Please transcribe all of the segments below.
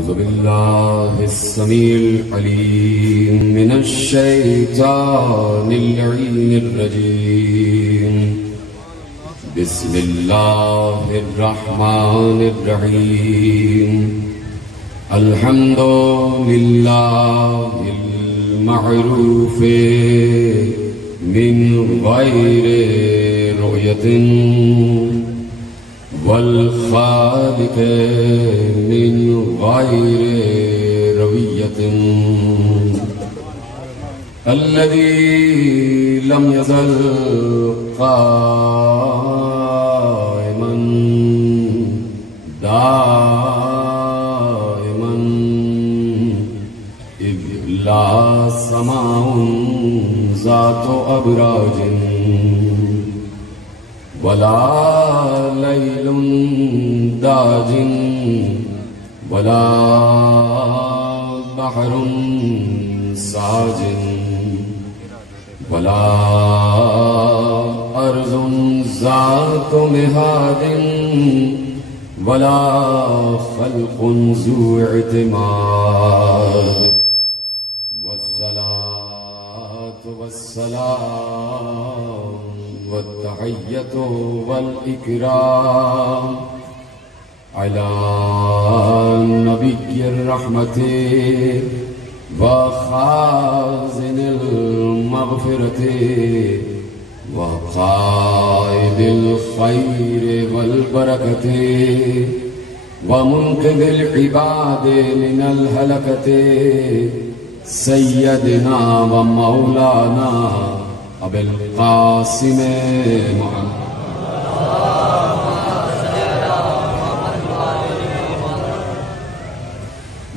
أعوذ بالله السميع العليم من الشيطان اللعين الرجيم. بسم الله الرحمن الرحيم. الحمد لله المعروف من غير رؤية والخالق من غير روية الذي لم يزل قائما دائما إذ لا سماء ذات أبراج ولا ليل داج ولا بحر ساج ولا أرض ذات مهاد ولا خلق ذو اعتماد والصلاة والسلام والتحية والإكرام على نبي الرحمة وخازن المغفرة وقائد الخير والبركة ومنقذ العباد من الهلكة سيدنا ومولانا أبي القاسم محمد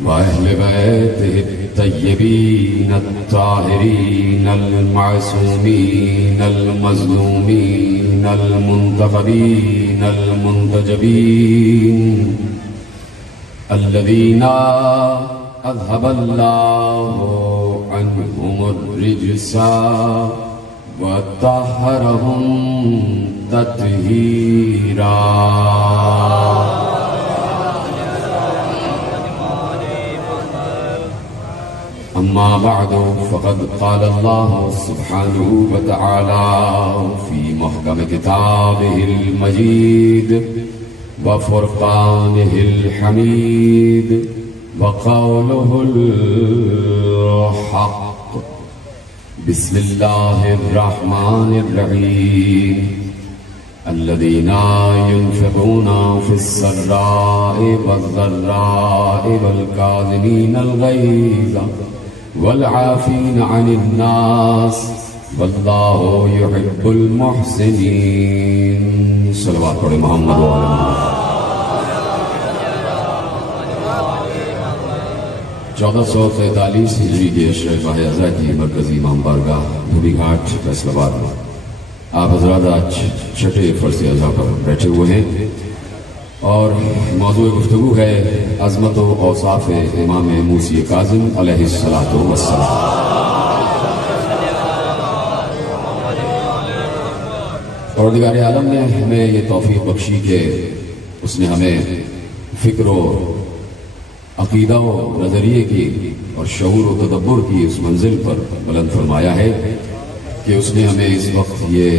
وأهل بيته الطيبين الطاهرين المعصومين المظلومين المنتخبين المنتجبين الذين أذهب الله عنهم الرجس وطهرهم تطهيرا. أما بعد فقد قال الله سبحانه وتعالى في محكم كتابه المجيد وفرقانه الحميد وقوله الحق. بسم الله الرحمن الرحيم. الذين ينفقون في السراء والضراء والكاظمين الغيظ والعافين عن الناس والله يحب المحسنين. صلوات پڑھیں محمد و آل محمد. 1443 ہجری کے اشرف ماہ اعضاء کی مرکزی امام بارگاہ دھوبی گھاٹ فیصل آباد میں آپ حضرات آج چھٹے فرض اعضاء پر بیٹھے ہوئے ہیں اور موضوع گفتگو ہے عظمت و اوصاف امام موسی کاظم علیہ الصلاۃ والسلام. پروردگار عالم نے ہمیں یہ توفیق بخشی کہ اس نے ہمیں فکر و عقیدہ و نظریے کی اور شعور و تدبر کی اس منزل پر بلند فرمایا ہے کہ اس نے ہمیں اس وقت یہ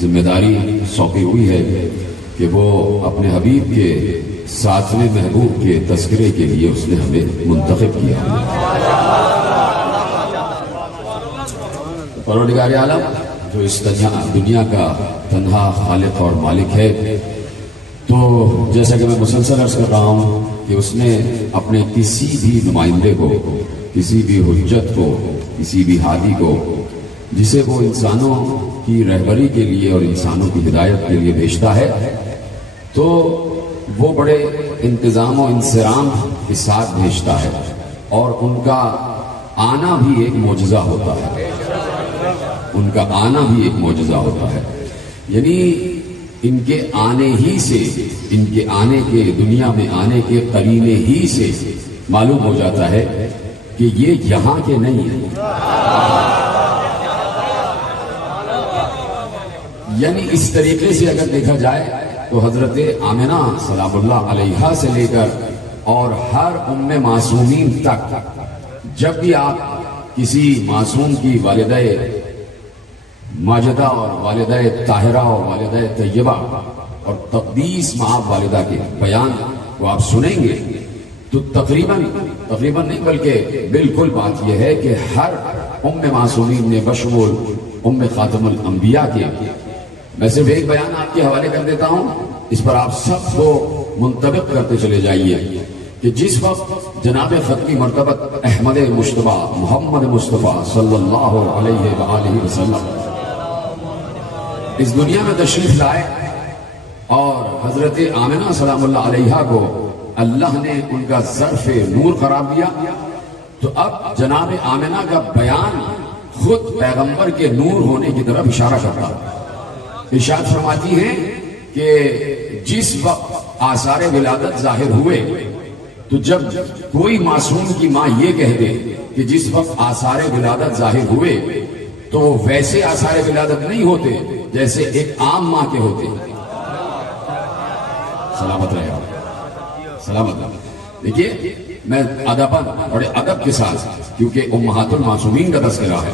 ذمہ داری سونپی ہوئی ہے کہ وہ اپنے حبیب کے ساتویں محبوب کے تذکرے کے لیے اس نے ہمیں منتخب کیا. پروردگار عالم جو اس دنیا کا تنہا خالق اور مالک ہے، تو جیسا کہ میں مسلسل عرض کر رہا ہوں کہ اس نے اپنے کسی بھی نمائندے کو، کسی بھی حجت کو، کسی بھی ہادی کو جسے وہ انسانوں کی رہبری کے لیے اور انسانوں کی ہدایت کے لیے بھیجتا ہے تو وہ بڑے انتظام و انصرام کے ساتھ بھیجتا ہے اور ان کا آنا بھی ایک معجزہ ہوتا ہے. ان کا آنا بھی ایک معجزہ ہوتا ہے. یعنی ان کے آنے ہی سے، ان کے آنے کے دنیا میں آنے کے قرینے ہی سے معلوم ہو جاتا ہے کہ یہ یہاں کے نہیں ہیں. یعنی اس طریقے سے اگر دیکھا جائے تو حضرت آمنہ سلام اللہ علیہا سے لے کر اور ہر معصومین تک جب بھی آپ کسی معصوم کی والدہ ماجدہ اور والدہ طاہرہ اور والدہ طیبہ اور تقدیس معاب والدہ کے بیان کو آپ سنیں گے تو تقریباً نہیں بلکہ بالکل بات یہ ہے کہ ہر معصومین نے بشمول خاتم الانبیاء کے میں صرف ایک بیان آپ کے حوالے کر دیتا ہوں، اس پر آپ سب کو منطبق کرتے چلے جائیے کہ جس وقت جناب ختمی مرتبت احمد مصطفیٰ محمد مصطفیٰ صلی اللہ علیہ وآلہ وسلم اس دنیا میں تشریف لائے اور حضرت آمنہ سلام اللہ علیہا کو اللہ نے ان کا ظرف نور قرار دیا، تو اب جناب آمنہ کا بیان خود پیغمبر کے نور ہونے کی طرف اشارہ کرتا ہے۔ ارشاد فرماتی ہیں کہ جس وقت آثار ولادت ظاہر ہوئے تو جب کوئی معصوم کی ماں یہ کہہ دے کہ جس وقت آثار ولادت ظاہر ہوئے تو ویسے آثار ولادت نہیں ہوتے جیسے ایک عام ماں کے ہوتے۔ سلامت رہے سلامت رہے۔ دیکھیے میں بڑے ادب کے ساتھ، کیونکہ امہات المعصومین کا تذکرہ ہے،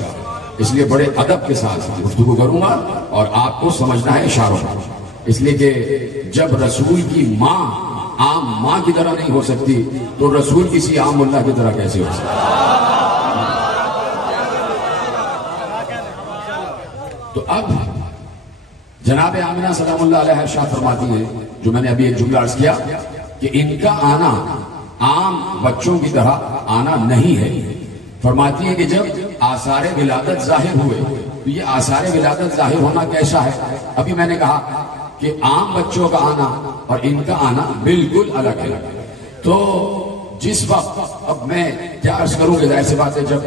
اس لیے بڑے ادب کے ساتھ گفتگو کروں گا اور آپ کو سمجھنا ہے اشاروں، اس لیے کہ جب رسول کی ماں عام ماں کی طرح نہیں ہو سکتی تو رسول کسی عام اللہ کی طرح کیسے ہو سکتا؟ تو اب جناب آمنہ سلام اللہ علیہ ارشاد فرماتی ہیں، جو میں نے ابھی ایک جملہ عرض کیا کہ ان کا آنا عام بچوں کی طرح آنا نہیں ہے۔ فرماتی ہے کہ جب آثار ولادت ظاہر ہوئے تو یہ آثار ولادت ظاہر ہونا کیسا ہے؟ ابھی میں نے کہا کہ عام بچوں کا آنا اور ان کا آنا بالکل الگ ہے۔ تو جس وقت اب میں کیا عرض کروں گا، ظاہر سی بات ہے جب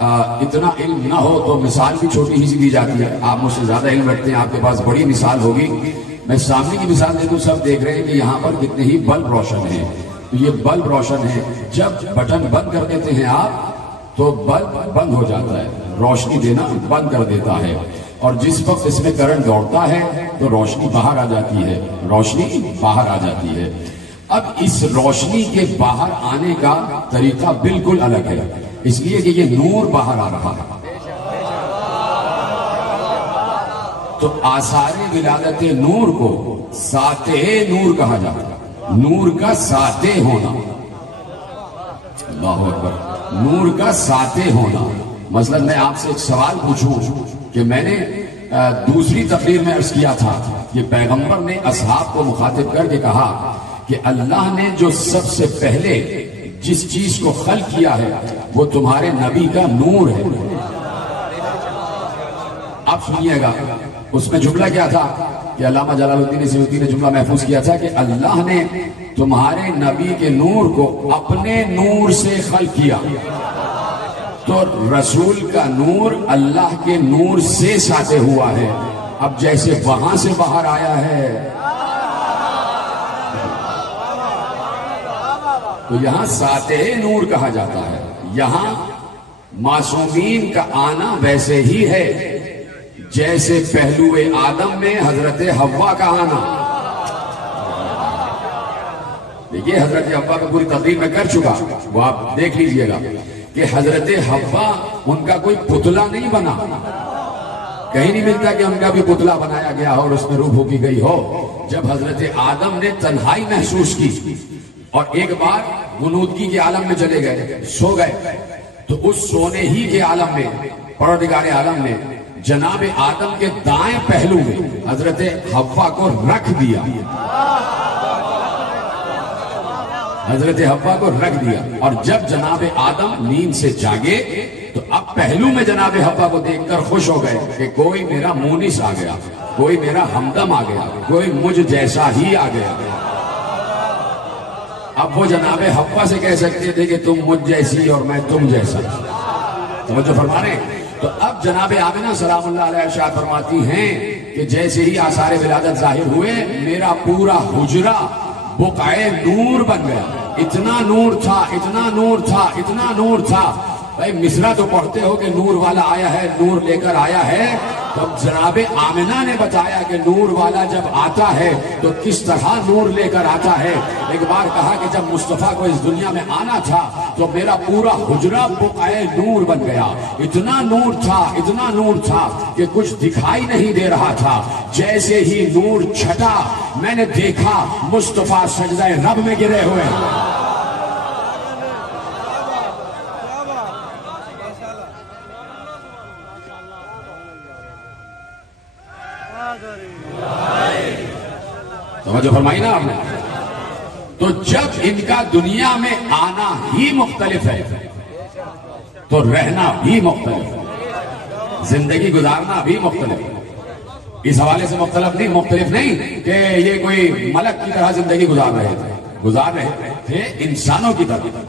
اتنا علم نہ ہو تو مثال بھی چھوٹی ہی سی دی جاتی ہے۔ آپ مجھ سے زیادہ علم رکھتے ہیں، آپ کے پاس بڑی مثال ہوگی، میں سامنے کی مثال دے دوں، سب دیکھ رہے ہیں کہ یہاں پر کتنے ہی بلب روشن ہیں، تو یہ بلب روشن ہے، جب بٹن بند کر دیتے ہیں آپ تو بلب بند ہو جاتا ہے، روشنی دینا بند کر دیتا ہے، اور جس وقت اس میں کرنٹ دوڑتا ہے تو روشنی باہر آ جاتی ہے، روشنی باہر آ جاتی ہے۔ اب اس روشنی کے باہر آنے کا طریقہ بالکل الگ ہے، اس لیے کہ یہ نور باہر آ رہا ہے۔ تو آثار ولادت نور کو ساطع نور کہا جاتا ہے، نور کا ساطع ہونا، اللہ اکبر، نور کا ساطع ہونا۔ مثلا میں آپ سے ایک سوال پوچھوں کہ میں نے دوسری تقریر میں عرض کیا تھا کہ پیغمبر نے اصحاب کو مخاطب کر کے کہا کہ اللہ نے جو سب سے پہلے جس چیز کو خلق کیا ہے وہ تمہارے نبی کا نور ہے۔ اب سنیے گا، اس میں جملہ کیا تھا کہ علامہ جلال الدین سیوطی نے جملہ محفوظ کیا تھا کہ اللہ نے تمہارے نبی کے نور کو اپنے نور سے خلق کیا، تو رسول کا نور اللہ کے نور سے ساطع ہوا ہے۔ اب جیسے وہاں سے باہر آیا ہے تو یہاں ساطع نور کہا جاتا ہے، یہاں معصومین کا آنا ویسے ہی ہے جیسے پہلو آدم میں حضرت حوا کا آنا۔ دیکھیے حضرت حوا کا پوری تقریر میں کر چکا، وہ آپ دیکھ لیجئے گا کہ حضرت حوا ان کا کوئی پتلا نہیں بنا، کہیں نہیں ملتا کہ ان کا بھی پتلا بنایا گیا ہو اور اس میں روح پھونکی گئی ہو۔ جب حضرت آدم نے تنہائی محسوس کی اور ایک بار غنودگی کے عالم میں چلے گئے، سو گئے، تو اس سونے ہی کے عالم میں پروردگار عالم نے جناب آدم کے دائیں پہلو میں حضرت حوا کو رکھ دیا، حضرت حوا کو رکھ دیا، اور جب جناب آدم نیند سے جاگے تو اب پہلو میں جناب حوا کو دیکھ کر خوش ہو گئے کہ کوئی میرا مونس آ گیا، کوئی میرا ہمدم آ گیا، کوئی مجھ جیسا ہی آ گیا۔ اب وہ جناب حوا سے کہہ سکتے تھے کہ تم مجھ جیسی اور میں تم جیسا، توجہ فرما رہے ہیں؟ تو اب جناب آمنہ سلام اللہ علیہ ارشاد فرماتی ہیں کہ جیسے ہی آثار ولادت ظاہر ہوئے میرا پورا حجرہ بقعہ نور بن گیا، اتنا نور تھا، اتنا نور تھا، اتنا نور تھا۔ بھائی مصرع تو پڑھتے ہو کہ نور والا آیا ہے، نور لے کر آیا ہے، تو جناب آمنہ نے بتایا کہ نور والا جب آتا ہے تو کس طرح نور لے کر آتا ہے. ایک بار کہا کہ جب مصطفیٰ کو اس دنیا میں آنا تھا تو میرا پورا حجرہ بقعہ نور بن گیا. اتنا نور تھا کہ کچھ دکھائی نہیں دے رہا تھا. جیسے ہی نور چھٹا میں نے دیکھا مصطفیٰ سجدہ رب میں گرے ہوئے. توجہ فرمائی نا آپ نے. تو جب ان کا دنیا میں آنا ہی مختلف ہے تو رہنا بھی مختلف ہے, زندگی گزارنا بھی مختلف ہے. اس حوالے سے مختلف نہیں کہ یہ کوئی ملک کی طرح زندگی گزار رہے تھے انسانوں کی طرح,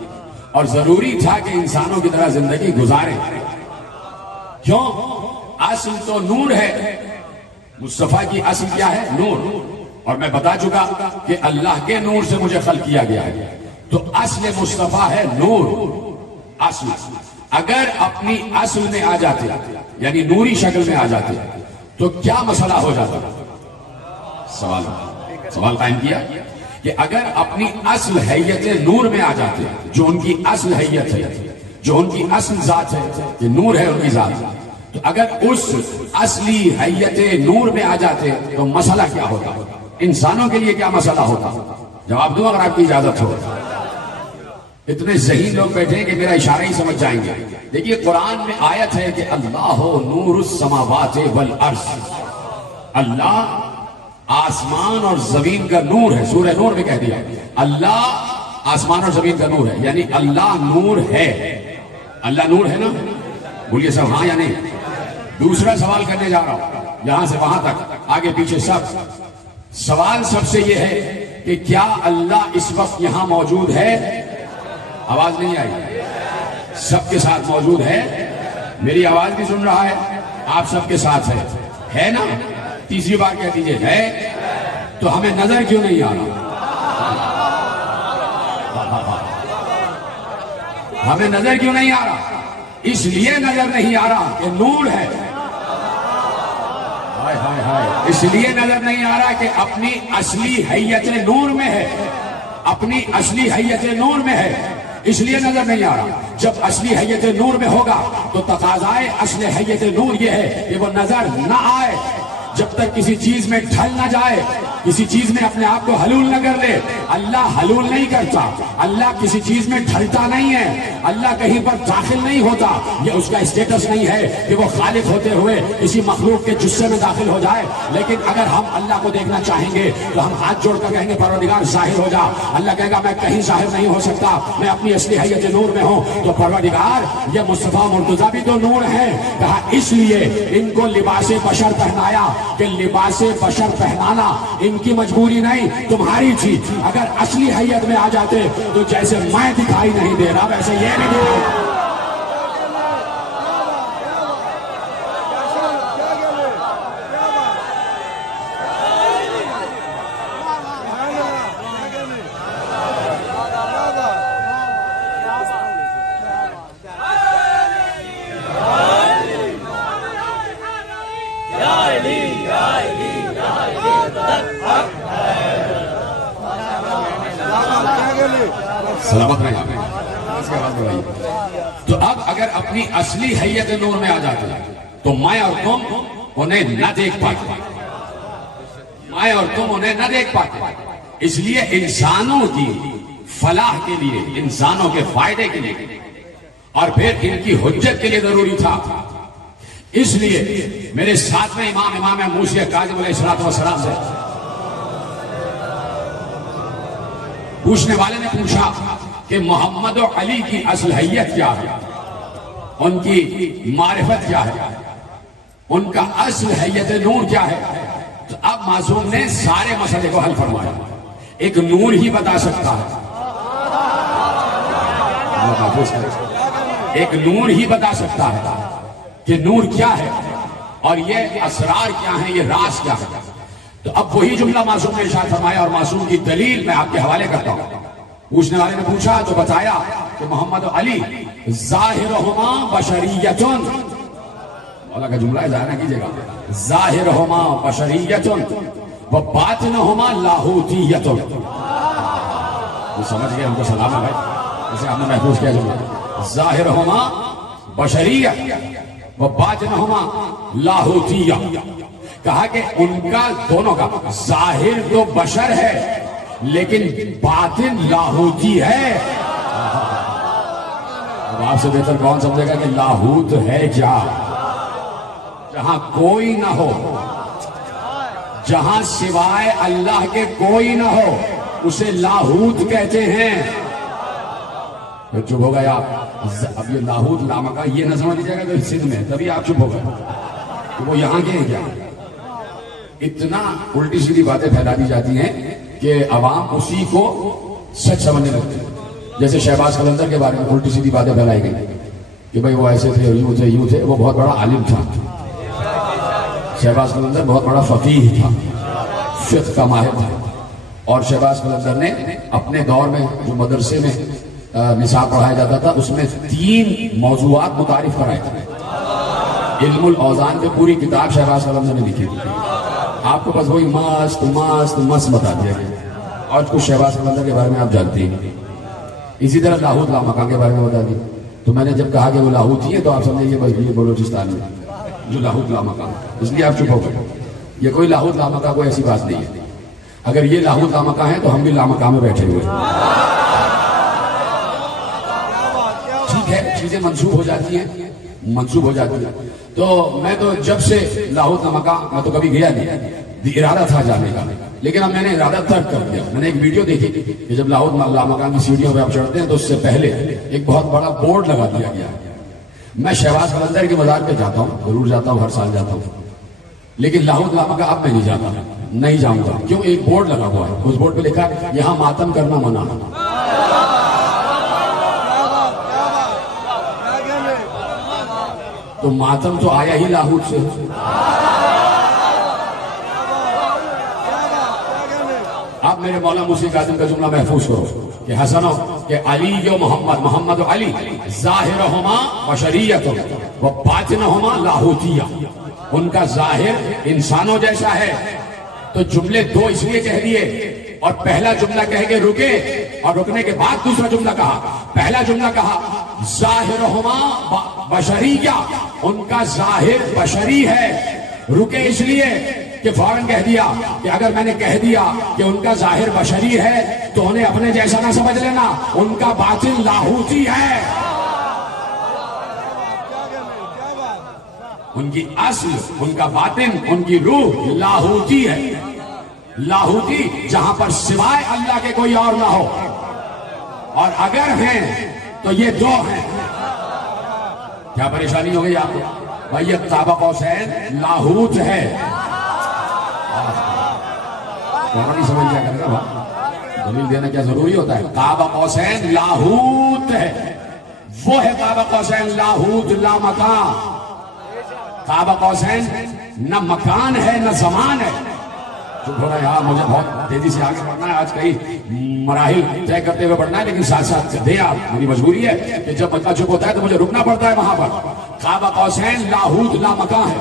اور ضروری تھا کہ انسانوں کی طرح زندگی گزارے. کیوں؟ اصل تو نور ہے. مصطفیٰ کی اصل کیا ہے؟ نور. اور میں بتا چکا کہ اللہ کے نور سے مجھے خلق کیا گیا ہے. تو اصل مصطفیٰ ہے نور. اصل اگر اپنی اصل میں آ جاتے یعنی نوری شکل میں آ جاتے تو کیا مسئلہ ہو جاتا؟ سوال قائم کیا کہ اگر اپنی اصل حیت نور میں آ جاتے, جو ان کی اصل حیت ہے, جو ان کی اصل ذات ہے, کہ نور ہے ان کی ذات, تو اگر اس اصلی حیت نور میں آ جاتے تو مسئلہ کیا ہوتا؟ انسانوں کے لیے کیا مسئلہ ہوتا؟ جواب دوں اگر آپ کی اجازت ہو. اتنے ذہین لوگ بیٹھے ہیں کہ میرا اشارہ ہی سمجھ جائیں گے. دیکھیے قرآن میں آیت ہے کہ اللہ نور السماوات والارض, اللہ آسمان اور زمین کا نور ہے. سورہ نور میں کہہ دیا اللہ آسمان اور زمین کا نور ہے, یعنی اللہ نور ہے. اللہ نور ہے نا؟ بولیے سب ہاں یا نہیں. دوسرا سوال کرنے جا رہا ہوں, یہاں سے وہاں تک آگے پیچھے سب. سوال سب سے یہ ہے کہ کیا اللہ اس وقت یہاں موجود ہے؟ آواز نہیں آئی. سب کے ساتھ موجود ہے. میری آواز بھی سن رہا ہے, آپ سب کے ساتھ ہے نا؟ تیسری بار کہہ دیجئے ہے. تو ہمیں نظر کیوں نہیں آ رہا؟ ہمیں نظر کیوں نہیں آ رہا؟ اس لیے نظر نہیں آ رہا کہ نور ہے. اس لیے نظر نہیں آ رہا کہ اپنی اصلی حیت نور میں ہے. اپنی اصلی حیت نور میں ہے, اس لیے نظر نہیں آ رہا. جب اصلی حیت نور میں ہوگا تو تقاضائے اصل حیت نور یہ ہے کہ وہ نظر نہ آئے. جب تک کسی چیز میں ڈھل نہ جائے, کسی چیز میں اپنے آپ کو حلول نہ کر لے. اللہ حلول نہیں کرتا, اللہ کسی چیز میں ڈھلتا نہیں ہے, اللہ کہیں پر داخل نہیں ہوتا. یہ اس کا اسٹیٹس نہیں ہے کہ وہ خالق ہوتے ہوئے کسی مخلوق کے جسے میں داخل ہو جائے. لیکن اگر ہم اللہ کو دیکھنا چاہیں گے تو ہم ہاتھ جوڑ کر کہیں گے پروردگار ظاہر ہو جا. اللہ کہے گا میں کہیں ظاہر نہیں ہو سکتا, میں اپنی اصلی حیت نور میں ہوں. تو پروردگار یہ مصطفیٰ مرتضیٰ بھی تو نور ہے. کہا اس لیے ان کو لباس بشر پہنایا کہ لباس بشر پہنانا ان کی مجبوری نہیں, تمہاری تھی. اگر اصلی حیت میں آ جاتے تو جیسے میں دکھائی نہیں دے رہا ویسے یہ نہیں دکھائی. سلامت رہے. تو اب اگر اپنی اصلی حیت نور میں آ جاتے تو میں اور تم انہیں نہ دیکھ پاتے, میں اور تم انہیں نہ دیکھ پاتے. اس لیے انسانوں کی فلاح کے لیے, انسانوں کے فائدے کے لیے اور پھر ان کی حجت کے لیے ضروری تھا. اس لیے میرے ساتھ میں امام موسی کاظم علیہ السلام سے پوچھنے والے نے پوچھا کہ محمد و علی کی اصل حیت کیا ہے, ان کی معرفت کیا ہے, ان کا اصل حیت نور کیا ہے. تو اب معصوم نے سارے مسئلے کو حل فرمایا. ایک نور ہی بتا سکتا ہے, ایک نور ہی بتا سکتا ہے کہ نور کیا ہے اور یہ اسرار کیا ہیں, یہ راز کیا ہے. تو اب وہی جملہ معصوم نے ارشاد فرمایا اور معصوم کی دلیل میں آپ کے حوالے کرتا ہوں. پوچھنے والے نے پوچھا تو بتایا کہ محمد و علی ظاہرہما بشریتن, مولا کا جملہ ہے، ظاہر نہ کیجیے گا. ظاہرہما بشریۃ و باطنہما لاہوتیۃ. سمجھ گئے؟ ہم کو سلام ہے بھائی، اسے آپ نے محفوظ کیا جملہ. ظاہرہما بشریۃ و باطنہما لاہوتیۃ. کہا کہ ان کا دونوں کا ظاہر تو بشر ہے لیکن باطن لاہوتی ہے. اب آپ سے بہتر کون سمجھے گا کہ لاہوت ہے کیا؟ جہاں کوئی نہ ہو، جہاں سوائے اللہ کے کوئی نہ ہو، اسے لاہوت کہتے ہیں. چپ ہو گئے آپ. اب یہ لاہوت لامکان یہ نہ سمجھ لیجیے گا کہ سندھ میں، تبھی آپ چپ ہو گئے. وہ یہاں کے ہیں کیا؟ اتنا الٹی سیدھی باتیں پھیلا دی جاتی ہیں کہ عوام اسی کو سچ سمجھنے لگتے ہیں. جیسے شہباز قلندر کے بارے میں الٹی سیدھی باتیں پھیلائی گئی کہ بھائی وہ ایسے تھے، یوں تھے، یوں تھے. وہ بہت بڑا عالم تھا. شہباز قلندر بہت بڑا فقیہ تھا، فقہ کا ماہر تھا. اور شہباز قلندر نے اپنے دور میں جو مدرسے میں نصاب پڑھایا جاتا تھا اس میں 3 موضوعات متعارف کرائے تھے. علم الاوزان پہ پوری کتاب شہباز قلندر نے لکھی تھی. آپ کو بس وہی مست بتا دیا گیا. اور کچھ شہباز قلندر کے بارے میں آپ جانتے ہیں. اسی طرح لاہوت لامکان کے بارے میں بتا دی. تو میں نے جب کہا کہ وہ لاہوتی ہیں تو آپ سمجھیں بس یہ بلوچستان میں جو لاہوت لامکان، اس لیے آپ چپ ہو گئے. یہ کوئی لاہوت لامکان کوئی ایسی بات نہیں ہے. اگر یہ لاہوت لامکان ہے تو ہم بھی لامکان میں بیٹھے ہوئے. ٹھیک ہے، چیزیں منسوب ہو جاتی ہیں. تو میں تو جب سے لاہوت لامکان، میں تو کبھی گیا نہیں، ارادہ تھا جانے کا، لیکن اب میں نے ارادہ ترک کر دیا. میں نے ایک ویڈیو دیکھی کہ جب لاہوت لامکان کی سیڑھیوں پہ آپ چڑھتے ہیں تو اس سے پہلے ایک بہت بڑا بورڈ لگا دیا گیا. میں شہباز قلندر کے مزار پہ جاتا ہوں، ضرور جاتا ہوں، ہر سال جاتا ہوں. لیکن لاہوت لامکان اب میں نہیں جاتا، نہیں جاؤں گا. کیوں؟ ایک بورڈ لگا ہوا ہے، اس بورڈ پہ لکھا ہے یہاں ماتم کرنا منع. تو ماتم تو آیا ہی لاہوت سے. اب میرے مولا موسیٰ کاظم کا جملہ محفوظ کرو کہ حسنو کہ علی و محمد و علی ظاہرہما بشریۃ و باطنہما لاہوتیہ. ان کا ظاہر انسانوں جیسا ہے. تو جملے 2 اس لیے کہہ دیے اور پہلا جملہ کہہ کے رکے اور رکنے کے بعد دوسرا جملہ کہا. پہلا جملہ کہا ظاہرہما بشریہ، ان کا ظاہر بشری ہے. رکے اس لیے کہ فوراً کہہ دیا کہ اگر میں نے کہہ دیا کہ ان کا ظاہر بشری ہے تو انہیں اپنے جیسا نہ سمجھ لینا، ان کا باطن لاہوتی ہے. ان کی اصل، ان کا باطن، ان کی روح لاہوتی ہے. لاہوتی جہاں پر سوائے اللہ کے کوئی اور نہ ہو، اور اگر ہیں تو یہ 2 ہیں. کیا پریشانی ہو گئی آپ کو؟ بھائی یہ قاب قوسین لاہوت ہے. نہیں سمجھ لیا کرے گا، دلیل دینا کیا ضروری ہوتا ہے؟ قاب قوسین لاہوت ہے. وہ ہے قاب قوسین لاہوت لامکان. قاب قوسین نہ مکان ہے نہ زمان ہے. چپ ہو رہا ہے یار، مجھے بہت تیزی سے آگے بڑھنا ہے. آج کئی مراحل طے کرتے ہوئے بڑھنا ہے، لیکن ساتھ ساتھ دے آپ. میری مجبوری ہے کہ جب بچہ چپ ہوتا ہے تو مجھے رکنا پڑتا ہے وہاں پر. قاب قوسین لاہوت لامکان ہے.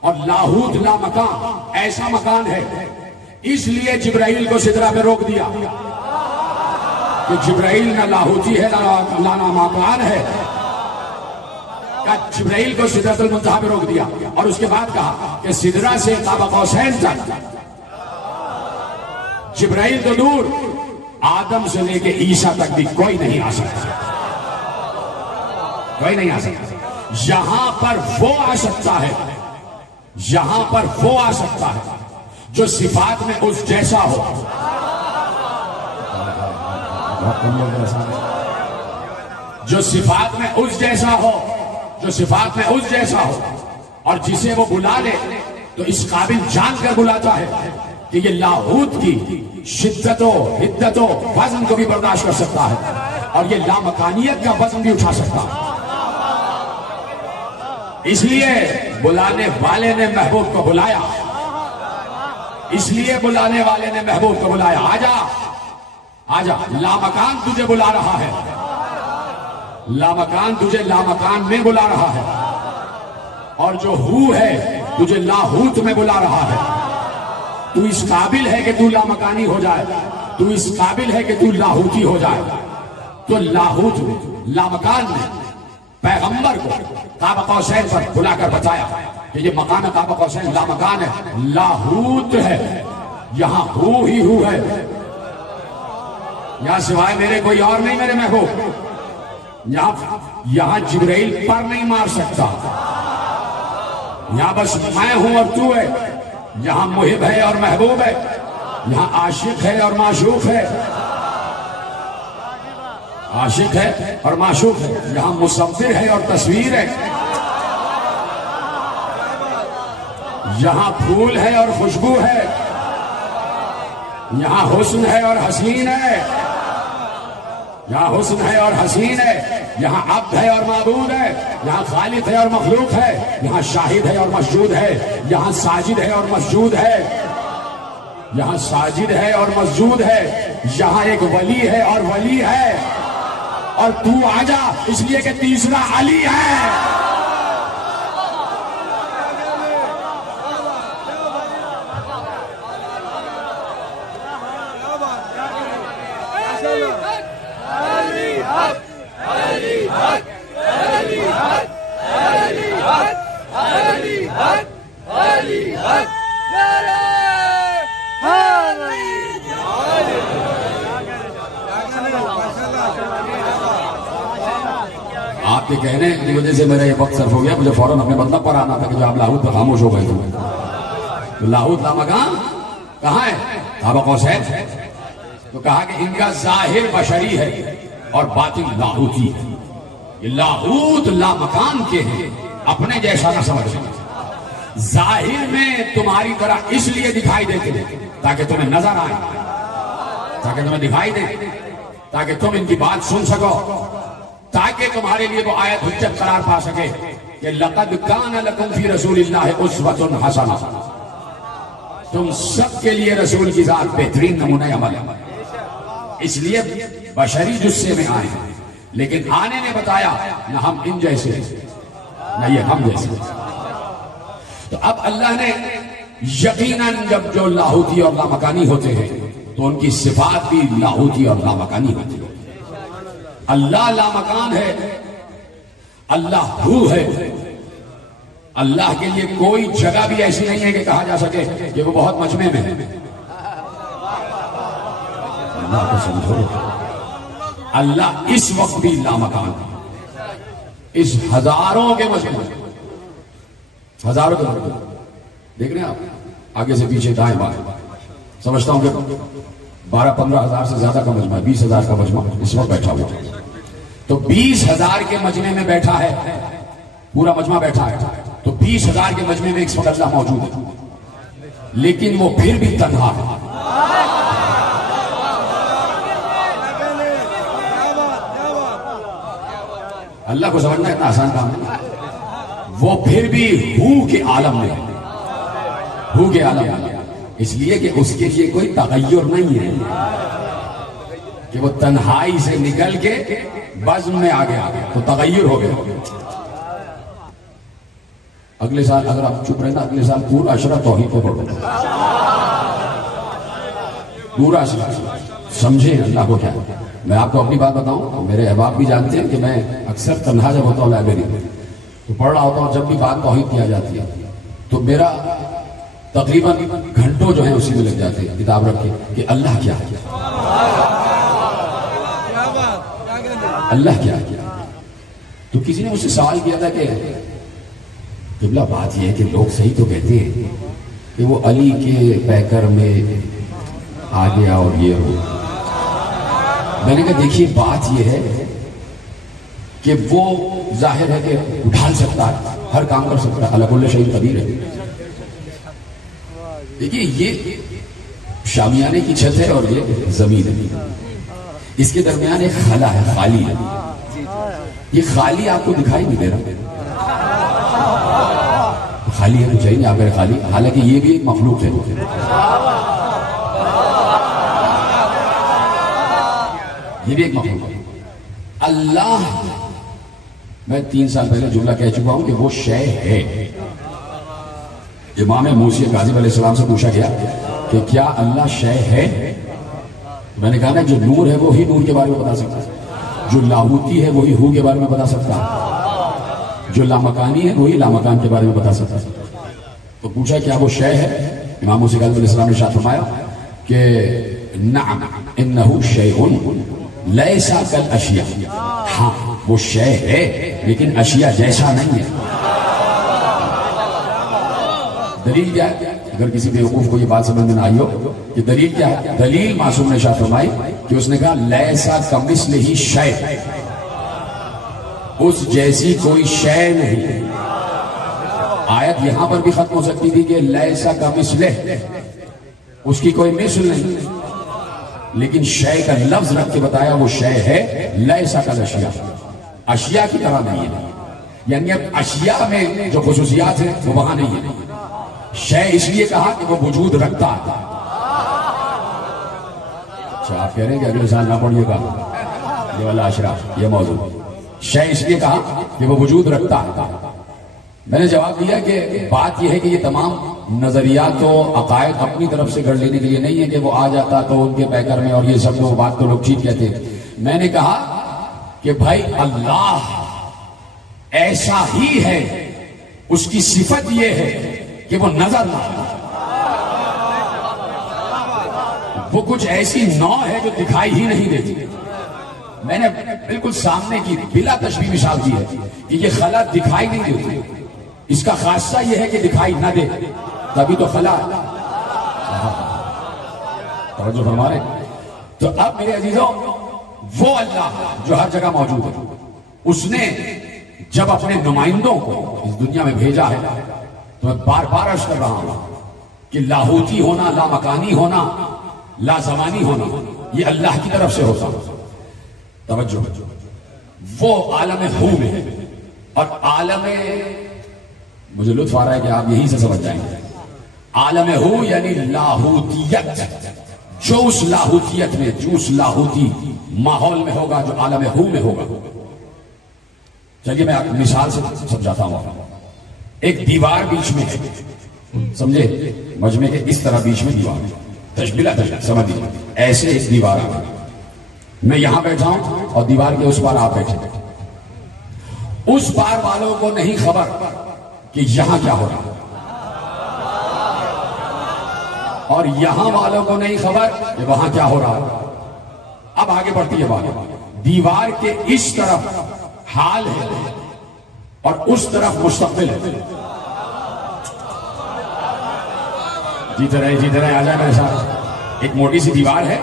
اور لاہوت لامکان ایسا مکان ہے، اس لیے جبرائیل کو سدرہ پہ روک دیا کہ جبرائیل نہ لاہوتی ہے نہ مکان ہے. جبرائیل کو سدرۃ المنتہا پہ روک دیا اور اس کے بعد کہا کہ سدرہ سے قاب قوسین تک جبرائیل تو دور، آدم سے لے کے عیسیٰ تک بھی کوئی نہیں آ سکتا. کوئی نہیں آ سکتا. یہاں پر وہ آ سکتا ہے، یہاں پر وہ آ سکتا ہے جو صفات میں اس جیسا ہو. جو صفات میں اس جیسا ہو، جو صفات میں اس جیسا ہو، اور جسے وہ بلا لے تو اس قابل جان کر بلاتا ہے کہ یہ لاہوت کی شدت و حدت و وزن کو بھی برداشت کر سکتا ہے اور یہ لامکانیت کا وزن بھی اٹھا سکتا ہے. اس لیے بلانے والے نے محبوب کو بلایا. اس لیے بلانے والے نے محبوب کو بلایا. آجا آجا، لامکان تجھے بلا رہا ہے. لامکان تجھے لامکان میں بلا رہا ہے. اور جو ہو ہے تجھے لاہوت میں بلا رہا ہے. تو اس قابل ہے کہ تو لامکانی ہو جائے, تو اس قابل ہے کہ تو لاہوتی ہو جائے. تو لاہوت میں, لامکان میں پیغمبر کو قاب قوسین پر بلا کر بتایا کہ یہ مقام قاب قوسین لامکان ہے, لاہوت ہے, یہاں ہو ہی ہو ہے, یہاں سوائے میرے کوئی اور نہیں میرے محبوب. یہاں جبرائیل پر نہیں مار سکتا, یہاں بس میں ہوں اور تو ہے. یہاں محب ہے اور محبوب ہے, یہاں عاشق ہے اور معشوق ہے, عاشق ہے اور معشوق ہے. یہاں مصور ہے اور تصویر ہے, یہاں پھول ہے اور خوشبو ہے, یہاں حسن ہے اور حسین ہے, یہاں حسن ہے اور حسین ہے, یہاں عبد ہے اور معبود ہے, یہاں خالق ہے اور مخلوق ہے, یہاں شاہد ہے اور مسجود ہے, یہاں ساجد ہے اور مسجود ہے, یہاں ساجد ہے اور مسجود ہے, یہاں ایک ولی ہے اور ولی ہے, اور تو آجا اس لیے کہ تیسرا علی ہے. آپ کے کہنے کی وجہ سے میرا یہ وقت صرف ہو گیا, مجھے فوراً اپنے مطلب پر آنا تھا کہ جو آپ لاہوت پر خاموش ہو گئے تھے. تو لاہوت لامکان کہاں ہے؟ قاب قوسین. تو کہا کہ ان کا ظاہر بشری ہے اور باطن لاہوتی ہے. یہ لاہوت لامکان کے ہیں, اپنے جیسا نہ سمجھیں. ظاہر میں تمہاری طرح اس لیے دکھائی دیتے تاکہ تمہیں نظر آئے, تاکہ تمہیں دکھائی دے, تاکہ تم ان کی بات سن سکو, تاکہ تمہارے لیے وہ آیت حجت قرار پا سکے کہ لَقَدْ كَانَ لَكُمْ فِي رَسُولِ اللَّهِ أُسْوَةٌ حَسَنَةٌ. تم سب کے لیے رسول کی ذات بہترین نمونہ عمل ہے. اس لیے بشری جسے میں آئے ہیں, لیکن آنے نے بتایا نہ ہم ان جیسے نہ یہ ہم جیسے. تو اب اللہ نے یقیناً جب جو لاہوتی اور لامکانی ہوتے ہیں تو ان کی صفات بھی لاہوتی اور لامکانی ہوتی ہے. اللہ لامکان ہے, اللہ ہو ہے. اللہ کے لیے کوئی جگہ بھی ایسی نہیں ہے کہ کہا جا سکے کہ وہ بہت مجمع میں ہے. اللہ کو سمجھو, اللہ اس وقت بھی لامکان ہے. اس ہزاروں کے مجمع, ہزاروں کے مجمع دیکھ رہے ہیں آپ, آگے سے پیچھے دائیں بائیں, سمجھتا ہوں کہ 12-15 ہزار سے زیادہ کا مجمع, 20,000 کا مجمع اس وقت بیٹھا ہوا. تو 20,000 کے مجمع میں بیٹھا ہے, پورا مجمع بیٹھا ہے, تو 20,000 کے مجمع میں ایک وقت اللہ موجود ہے, لیکن وہ پھر بھی تنہا ہے. اللہ کو سمجھنا اتنا آسان کام ہے. وہ پھر بھی ہو کے عالم میں, ہو کے عالم میں, اس لیے کہ اس کے لیے کوئی تغیر نہیں ہے کہ وہ تنہائی سے نکل کے بزم میں آگے تو تغیر ہو گیا. اگلے سال اگر آپ چپ رہے نا, اگلے سال پورا اشرا توحید کو پڑھو, پورا اشرا. سمجھیں اللہ کو کیا ہے. میں آپ کو اپنی بات بتاؤں, میرے احباب بھی جانتے ہیں کہ میں اکثر تنہا جب ہوتا ہوں لائبریری میں تو پڑھ رہا ہوتا ہوں, جب بھی بات توحید کیا جاتی ہے تو میرا تقریباً گھنٹوں جو ہیں اسی میں لگ جاتے ہیں کتاب رکھ کے کہ اللہ کیا ہے, اللہ کیا ہے. تو کسی نے مجھ سے سوال کیا تھا کہ قبلہ بات یہ ہے کہ لوگ صحیح تو کہتے ہیں کہ وہ علی کے پیکر میں آ گیا اور یہ ہو. میں نے کہا دیکھیے بات یہ ہے کہ وہ ظاہر ہے کہ اٹھال سکتا ہے, ہر کام کر سکتا ہے, اللہ کل شیء قدیر ہے. دیکھیے یہ شامیانے کی چھت ہے اور یہ زمین ہے, اس کے درمیان ایک خلا ہے, خالی ہے. یہ خالی آپ کو دکھائی نہیں دے رہا, خالی ہے تو چاہیے نہیں آپ میرے خالی, حالانکہ یہ بھی ایک مخلوق ہے. یہ بھی ایک مخلوق ہے. اللہ میں 3 سال پہلے جملہ کہہ چکا ہوں کہ وہ شے ہے. امام موسی کاظم علیہ السلام سے پوچھا گیا کہ کیا اللہ شے ہے؟ میں نے کہا نا جو نور ہے وہی نور کے بارے میں بتا سکتا ہے، جو لاہوتی ہے وہی ہو کے بارے میں بتا سکتا ہے، جو لامکانی ہے وہی لامکان کے بارے میں بتا سکتا ہے. تو پوچھا کیا وہ شے ہے؟ امام موسی کاظم علیہ السلام نے ارشاد فرمایا کہ نعم انہ شیء لیس کالاشیاء، ہاں وہ شے ہے لیکن اشیاء جیسا نہیں ہے. دلیل کیا ہے؟ اگر کسی بیوقوف کو یہ بات سمجھ میں نہ آئی ہو کہ دلیل کیا ہے، دلیل معصوم نے ارشاد فرمائی کہ اس نے کہا لیسا کمثلہ شیء، اس جیسی کوئی شے نہیں. آیت یہاں پر بھی ختم ہو سکتی تھی کہ لیسا کمثلہ، اس کی کوئی مثل نہیں، لیکن شے کا لفظ رکھ کے بتایا وہ شے ہے لیسا کالاشیاء، اشیاء کی طرح نہیں ہے. یعنی اب اشیاء میں جو خصوصیات ہیں وہ وہاں نہیں ہے. شے اس لیے کہا کہ وہ وجود رکھتا ہے. اچھا آپ کہہ رہے ہیں کہ اگلے سال نہ پڑھیے گا یہ والا اشراف یہ موضوع. شے اس لیے کہا کہ وہ وجود رکھتا ہے. میں نے جواب دیا کہ بات یہ ہے کہ یہ تمام نظریات و عقائد اپنی طرف سے گھڑ لینے کے لیے نہیں ہے کہ وہ آ جاتا تو ان کے پیکر میں اور یہ سب وہ بات تو لوگ ٹھیک کہتے ہیں. میں نے کہا کہ بھائی اللہ ایسا ہی ہے، اس کی صفت یہ ہے کہ وہ نظر نہ آتا، وہ کچھ ایسی نوع ہے جو دکھائی ہی نہیں دیتی. میں نے بالکل سامنے کی بلا تشبیہ مثال دی ہے کہ یہ خلا دکھائی نہیں دیتی، اس کا خاصہ یہ ہے کہ دکھائی نہ دے، تبھی تو خلا ہے. توجہ فرما رہے. تو اب میرے عزیزوں وہ اللہ جو ہر جگہ موجود ہے، اس نے جب اپنے نمائندوں کو اس دنیا میں بھیجا ہے تو میں بار بار عرض کر رہا ہوں کہ لاہوتی ہونا، لامکانی ہونا، لازمانی ہونا یہ اللہ کی طرف سے ہوتا. توجہ، وہ عالم ہو میں اور عالم، مجھے لطف آ رہا ہے کہ آپ یہیں سے سمجھ جائیں گے. عالم ہو یعنی لاہوتیت، جو اس لاہوتیت میں، جو اس لاہوتی ماحول میں ہوگا، جو عالم ہو میں ہوگا. چلیے میں مثال سے سمجھاتا ہوں. ایک دیوار بیچ میں ہے، سمجھے، مجمع کے اس طرح بیچ میں دیوار ہے. تشبیہ سمجھ لیجیے، ایسے ایک دیوار ہے، میں یہاں بیٹھا ہوں اور دیوار کے اس پار آپ بیٹھے. اس پار والوں کو نہیں خبر کہ یہاں کیا ہو رہا ہے، اور یہاں والوں کو نہیں خبر کہ وہاں کیا ہو رہا ہے. اب آگے بڑھتی ہے بات. دیوار کے اس طرف حال ہے اور اس طرف مستقبل ہے. جیتے رہے آ جائے میرے ساتھ. ایک موٹی سی دیوار ہے،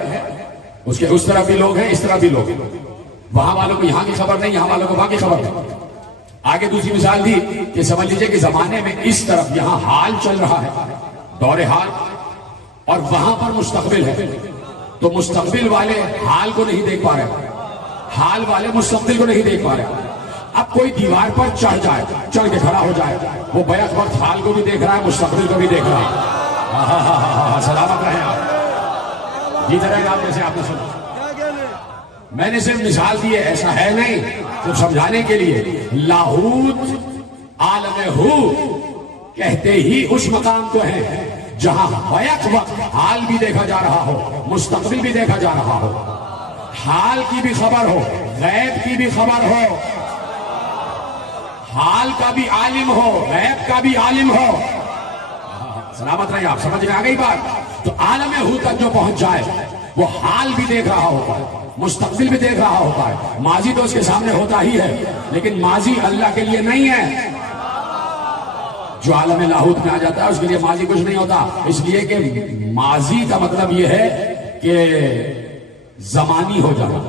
اس کے اس طرف بھی لوگ ہیں، اس طرف بھی لوگ ہیں. وہاں والوں کو یہاں کی خبر نہیں، یہاں والوں کو وہاں کی خبر نہیں. آگے دوسری مثال دی کہ سمجھ لیجئے کہ زمانے میں اس طرف یہاں حال چل رہا ہے، دور حال، اور وہاں پر مستقبل ہے. تو مستقبل والے حال کو نہیں دیکھ پا رہے، حال والے مستقبل کو نہیں دیکھ پا رہے. اب کوئی دیوار پر چڑھ جائے، چڑھ کے کھڑا ہو جائے، وہ بیک وقت حال کو بھی دیکھ رہا ہے، مستقبل کو بھی دیکھ رہا ہے. سلامت رہے آپ. جیتے رہے آپ جیسے آپ نے سنا. میں نے صرف مثال دی ہے، ایسا ہے نہیں، صرف سمجھانے کے لیے. لاہوت عالم ہو کہتے ہی اس مقام کو ہے جہاں بیک وقت حال بھی دیکھا جا رہا ہو، مستقبل بھی دیکھا جا رہا ہو، حال کی بھی خبر ہو، غیب کی بھی خبر ہو، حال کا بھی عالم ہو، غیب کا بھی عالم ہو. سلامت رہے آپ. سمجھ میں آ گئی بات. تو عالم ہو تک جو پہنچ جائے وہ حال بھی دیکھ رہا ہوتا ہے، مستقبل بھی دیکھ رہا ہوتا ہے. ماضی تو اس کے سامنے ہوتا ہی ہے، لیکن ماضی اللہ کے لیے نہیں ہے. جو عالم لاہوت میں آ جاتا ہے اس کے لیے ماضی کچھ نہیں ہوتا، اس لیے کہ ماضی کا مطلب یہ ہے کہ زمانی ہو جانا،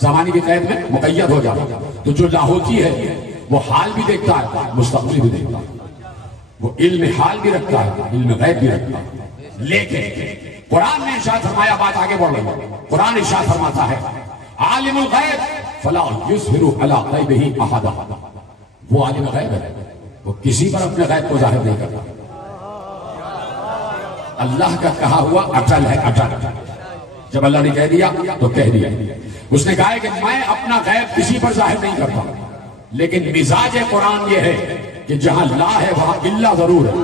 زمانی کی قید میں مقید ہو جانا. تو جو لاہوتی ہے وہ حال بھی دیکھتا ہے، مستقبل بھی دیکھتا ہے، وہ علم حال بھی رکھتا ہے، علم غیب بھی رکھتا ہے. لیکن قرآن نے ارشاد فرمایا، بات آگے بڑھ رہی ہے. قرآن ارشاد فرماتا ہے عالم الغیب فلا یظہر علی غیبہ احدا. وہ عالم غیب ہے، وہ کسی پر اپنے غیب کو ظاہر نہیں کرتا. اللہ کا کہا ہوا اٹل ہے، اٹل. جب اللہ نے کہہ دیا تو کہہ دیا. اس نے کہا ہے کہ میں اپنا غیب کسی پر ظاہر نہیں کرتا. لیکن مزاج قرآن یہ ہے کہ جہاں لا ہے وہاں الا ضرور ہے.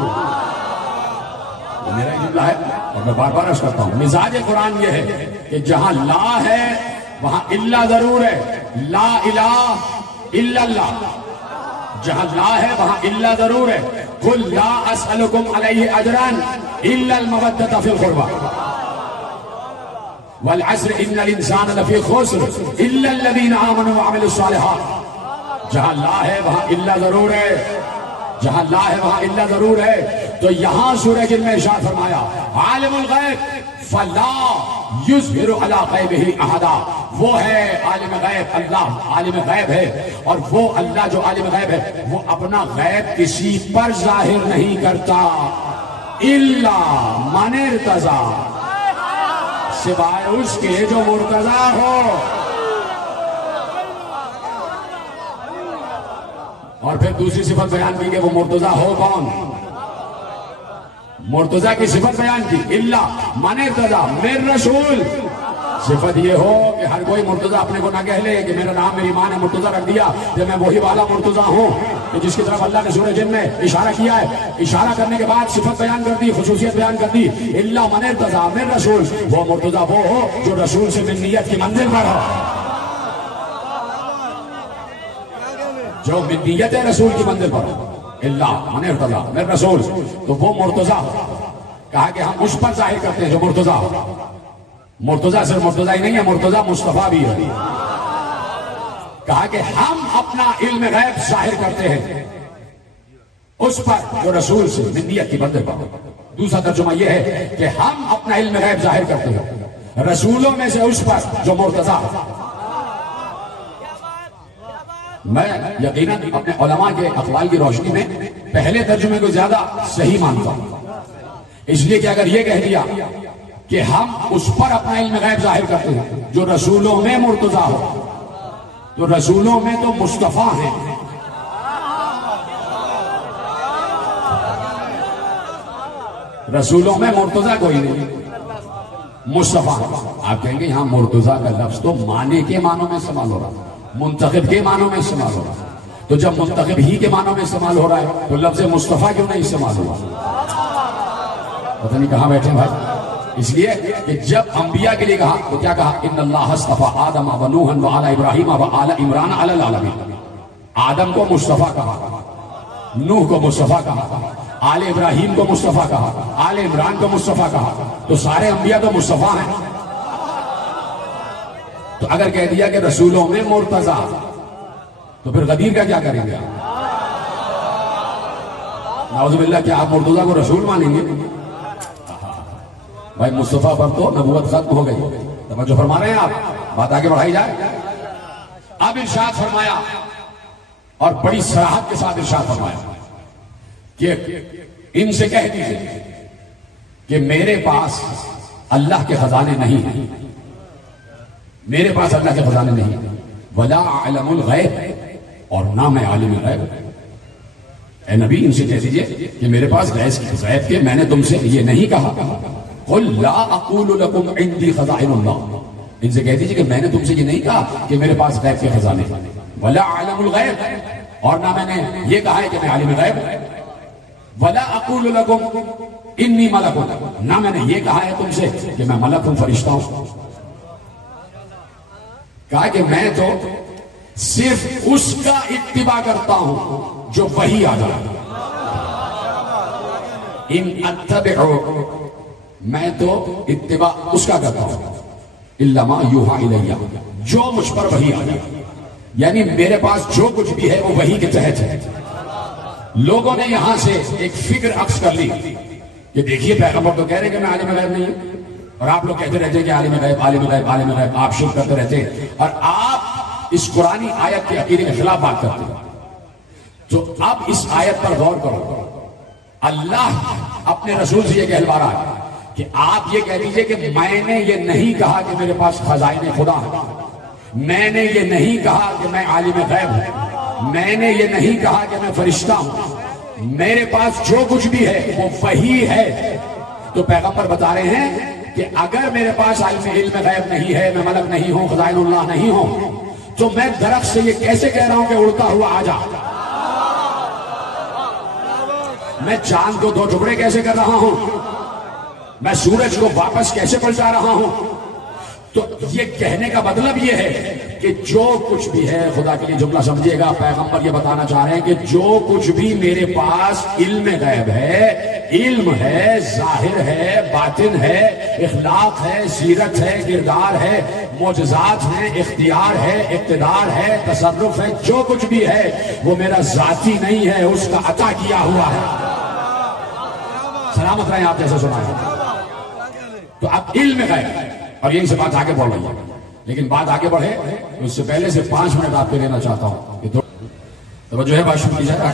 میرا جملہ ہے اور میں بار بار عرض کرتا ہوں، مزاج قرآن یہ ہے کہ جہاں لا ہے وہاں الا ضرور ہے. لا الہ الا اللہ، جہاں لا ہے وہاں الا ضرور ہے. قل لا اسألکم علیہ اجرا الا المودۃ فی القربى والعصر ان الانسان لفی خسر الا الذین آمنوا وعملوا الصالحات. جہاں لا ہے وہاں الا ضرور ہے، جہاں لا ہے وہاں الا ضرور ہے. تو یہاں سورہ جن میں ارشاد فرمایا عالم الغیب فلا یظہر علی غیبہ احدا، وہ ہے عالم غیب، اللہ عالم غیب ہے، اور وہ اللہ جو عالم غیب ہے وہ اپنا غیب کسی پر ظاہر نہیں کرتا الا من ارتضی، سوائے اس کے جو مرتضی ہو. اور پھر دوسری صفت بیان کی کہ وہ مرتضی ہو کون؟ مرتضی کی صفت بیان کی اللہ من ارتضی من رسول. صفت یہ ہو کہ ہر کوئی مرتضی اپنے کو نہ کہہ لے کہ میرا نام میری ماں نے مرتضی رکھ دیا کہ میں وہی والا مرتضی ہوں کہ جس کی طرف اللہ نے سورہ جن میں اشارہ کیا ہے. اشارہ کرنے کے بعد صفت بیان کر دی، خصوصیت بیان کر دی. اللہ من ارتضی من رسول، وہ مرتضی وہ ہو جو رسول سے منیت کی منزل پر ہو، جو منیت رسول کی منزل پر ہو. اللہ من ارتضی من رسول، تو وہ مرتضی ہو. کہا کہ ہم اس پر ظاہر کرتے ہیں جو مرتضی ہو. مرتضی صرف مرتضی ہی نہیں ہے، مرتضی مصطفیٰ بھی ہے. کہا کہ ہم اپنا علم غیب ظاہر کرتے ہیں اس پر جو رسول سے منیت کی منزل پر. دوسرا ترجمہ یہ ہے کہ ہم اپنا علم غیب ظاہر کرتے ہیں رسولوں میں سے اس پر جو مرتضی. میں یقیناً اپنے علماء کے اقوال کی روشنی میں پہلے ترجمے کو زیادہ صحیح مانتا ہوں، اس لیے کہ اگر یہ کہہ دیا کہ ہم اس پر اپنا علم غیب ظاہر کرتے ہیں جو رسولوں میں مرتضی ہو، تو رسولوں میں تو مصطفیٰ ہیں. رسولوں میں مرتضی کوئی نہیں، مصطفیٰ. آپ کہیں گے یہاں مرتضی کا لفظ تو معنی کے معنوں میں استعمال ہو رہا، منتخب کے معنوں میں استعمال ہو رہا. تو جب منتخب ہی کے معنوں میں استعمال ہو رہا ہے تو لفظ مصطفیٰ کیوں نہیں استعمال ہوا؟ پتہ نہیں کہاں بیٹھے بھائی. اس لیے کہ جب انبیاء کے لیے کہا تو کیا کہا؟ ان اللہ اصطفیٰ آدم و نوحا و آل ابراہیم و آل عمران علی العالمین. آدم کو مصطفیٰ کہا، نوح کو مصطفیٰ کہا، آل ابراہیم کو مصطفیٰ کہا، آل عمران کو مصطفیٰ کہا. تو سارے انبیاء تو مصطفیٰ ہیں. تو اگر کہہ دیا کہ رسولوں میں مرتضی، تو پھر غدیر کا کیا کریں گے؟ نعوذ باللہ، کیا آپ مرتضی کو رسول مانیں گے؟ بھائی مصطفیٰ پر تو نبوت ختم ہو گئی. توجہ فرما رہے ہیں آپ؟ بات آگے بڑھائی جائے. اب ارشاد فرمایا اور بڑی صراحت کے ساتھ ارشاد فرمایا کہ ان سے کہہ دیجئے کہ میرے پاس اللہ کے خزانے نہیں ہیں، میرے پاس اللہ کے خزانے نہیں ہیں. ولا علم الغیب، اور نہ میں عالم غیب. اے نبی ان سے کہہ دیجئے کہ میرے پاس غیب کے میں نے تم سے یہ نہیں کہا. قل لا اقول لکم عندی خزائن اللہ، ان سے کہہ دیجئے کہ میں نے تم سے یہ نہیں کہا کہ میرے پاس غیب کے خزانے. ولا علم الغیب، اور نہ میں نے یہ کہا ہے کہ میں عالم غیب. ولا اقول لکم انی ملک، نہ میں نے یہ کہا ہے تم سے کہ میں ملک ہوں، فرشتہ ہوں. کہا کہ میں تو صرف اس کا اتباع کرتا ہوں جو وحی آ جائے. ان اتبع، میں تو اتباع اس کا کرتا ہوں الا ما یوحی الیہ، جو مجھ پر وحی آ جائے. یعنی میرے پاس جو کچھ بھی ہے وہ وحی کے تحت ہے. لوگوں نے یہاں سے ایک فکر عکس کر لی کہ دیکھیے پیغمبر تو کہہ رہے کہ میں عالم غیب نہیں ہوں، اور آپ لوگ کہتے رہتے ہیں کہ عالم غیب عالم غیب عالم غیب، آپ شرک کرتے رہتے ہیں اور آپ اس قرآنی آیت کے عقیدے کے خلاف بات کرتے ہیں. تو اب اس آیت پر غور کرو. اللہ اپنے رسول سے یہ کہلوا رہا ہے کہ آپ یہ کہہ دیجئے کہ میں نے یہ نہیں کہا کہ میرے پاس خزائن خدا ہے، میں نے یہ نہیں کہا کہ میں عالم غیب ہوں، میں نے یہ نہیں کہا کہ میں فرشتہ ہوں، میرے پاس جو کچھ بھی ہے وہ وحی ہے. تو پیغمبر بتا رہے ہیں کہ اگر میرے پاس علم غیب نہیں ہے، میں ملک نہیں ہوں، خزائن اللہ نہیں ہوں، تو میں درخت سے یہ کیسے کہہ رہا ہوں کہ اڑتا ہوا آ جا؟ میں چاند کو 2 ٹکڑے کیسے کر رہا ہوں؟ میں سورج کو واپس کیسے پلٹا رہا ہوں؟ تو یہ کہنے کا مطلب یہ ہے کہ جو کچھ بھی ہے، خدا کے لیے جملہ سمجھیے گا، پیغمبر یہ بتانا چاہ رہے ہیں کہ جو کچھ بھی میرے پاس علم غیب ہے، علم ہے، ظاہر ہے، باطن ہے، اخلاق ہے، سیرت ہے، کردار ہے، معجزات ہیں، اختیار ہے، اقتدار ہے، تصرف ہے، جو کچھ بھی ہے وہ میرا ذاتی نہیں ہے، اس کا عطا کیا ہوا ہے۔ سلامت رہیں آپ جیسے سنا ہے۔ تو اب علم غیب، اور یہیں سے بات آگے بڑھ رہی ہے، لیکن بات آگے بڑھے اس سے پہلے سے 5 منٹ آپ کے لینا چاہتا ہوں کہ توجہ ہے، بات شروع کی جائے۔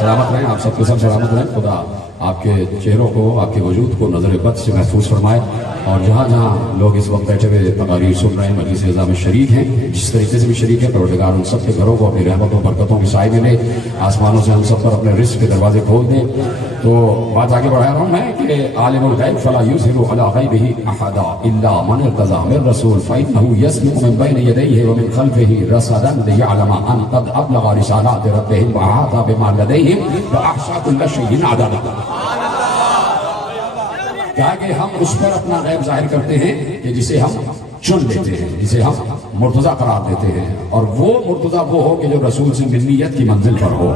سلامت رہیں آپ سب کے سب، سلامت رہیں۔ خدا آپ کے چہروں کو، آپ کے وجود کو نظر بد سے محفوظ فرمائے، اور جہاں جہاں لوگ اس وقت بیٹھے ہوئے تقاریر سن رہے ہیں، مجلس اعزاز میں شریک ہیں، جس طریقے سے بھی شریک ہیں، پروردگار ان سب کے گھروں کو اپنی رحمتوں برکتوں کی سائے میں لے، آسمانوں سے ہم سب پر اپنے رزق کے دروازے کھول دیں۔ تو بات آگے بڑھا رہا ہوں میں کہ عالم الغیب فلا یظہر علی غیبہ احدا الا من ارتضی من رسول فإنه یسلک من بین یدیہ ومن خلفہ رصدا لیعلم ان قد ابلغ رسالات ربہ وأحاط بما لدیہ وأحصی کل شیء عددا۔ کہا کہ ہم اس پر اپنا غیب ظاہر کرتے ہیں کہ جسے ہم چن لیتے ہیں، جسے ہم مرتضی قرار دیتے ہیں، اور وہ مرتضی وہ ہو کہ جو رسول سے منیت کی منزل پر ہو،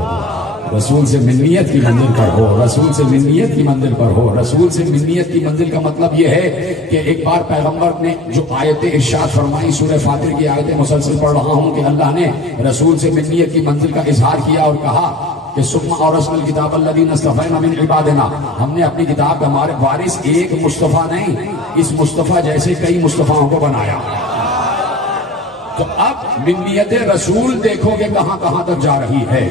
رسول سے منیت کی منزل پر ہو، رسول سے منیت کی منزل پر ہو۔ رسول سے منیت کی منزل کا مطلب یہ ہے کہ ایک بار پیغمبر نے جو آیتیں ارشاد فرمائی، سورہ فاطر کی آیتیں مسلسل پڑھ رہا ہوں کہ اللہ نے رسول سے منیت کی منزل کا اظہار کیا اور کہا کہ ثم اورثنا الکتاب الذین اصطفینا من عبادنا، ہم نے اپنی کتاب کا ہمارے وارث ایک مصطفیٰ نہیں، اس مصطفیٰ جیسے کئی مصطفیٰوں کو بنایا۔ تو اب منیت رسول دیکھو کہ کہاں کہاں تک جا رہی ہے۔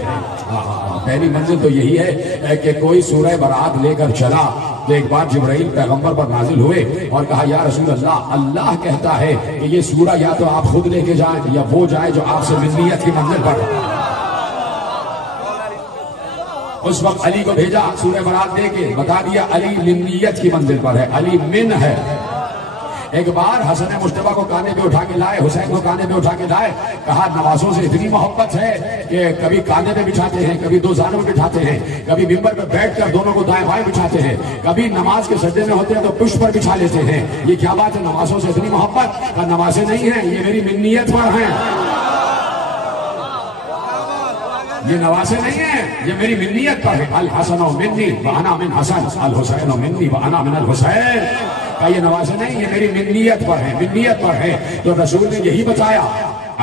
پہلی منزل تو یہی ہے کہ کوئی سورہ برات لے کر چلا تو ایک بار جبرائیل پیغمبر پر نازل ہوئے اور کہا یا رسول اللہ، اللہ کہتا ہے کہ یہ سورہ یا تو آپ خود لے کے جائیں یا وہ جائے جو آپ سے منیت کی منزل پر۔ اس وقت علی کو بھیجا سورہ برات دے کے، بتا دیا علی منیت کی منزل پر ہے، علی من ہے۔ ایک بار حسن مصطفیٰ کو کانے پہ اٹھا کے لائے، حسین کو کانے پہ اٹھا کے لائے، کہا نوازوں سے اتنی محبت ہے کہ کبھی کانے پہ بچھاتے ہیں، کبھی 2 زانوں پہ بچھاتے ہیں، کبھی ممبر پہ بیٹھ کر دونوں کو دائیں بائیں بچھاتے ہیں، کبھی نماز کے سجدے میں ہوتے ہیں تو پشت پر بچھا لیتے ہیں۔ یہ کیا بات ہے، نوازوں سے اتنی محبت؟ اور نوازیں نہیں ہیں، یہ میری منیت پر ہیں، یہ نوازے نہیں ہیں، یہ میری منیت پر ہے۔ الحسن منی وانا من حسن، الحسین منی وانا من الحسین۔ کہ یہ نوازے نہیں، یہ میری منیت پر ہے، منیت پر ہے۔ تو رسول نے یہی بتایا۔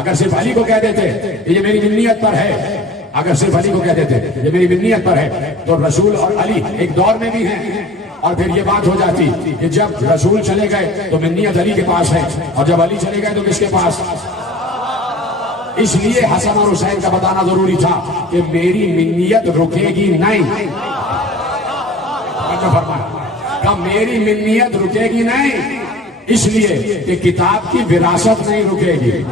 اگر صرف علی کو کہہ دیتے کہ یہ میری منیت پر ہے، اگر صرف علی کو کہہ دیتے یہ میری منیت پر ہے، تو رسول اور علی ایک دور میں بھی ہیں، اور پھر یہ بات ہو جاتی کہ جب رسول چلے گئے تو منیت علی کے پاس ہے، اور جب علی چلے گئے تو کس کے پاس؟ اس لیے حسن اور حسین کا بتانا ضروری تھا کہ میری منیت رکے گی نہیں، کہ میری منیت رکے گی نہیں، اس لیے کہ کتاب کی وراثت نہیں رکے گی۔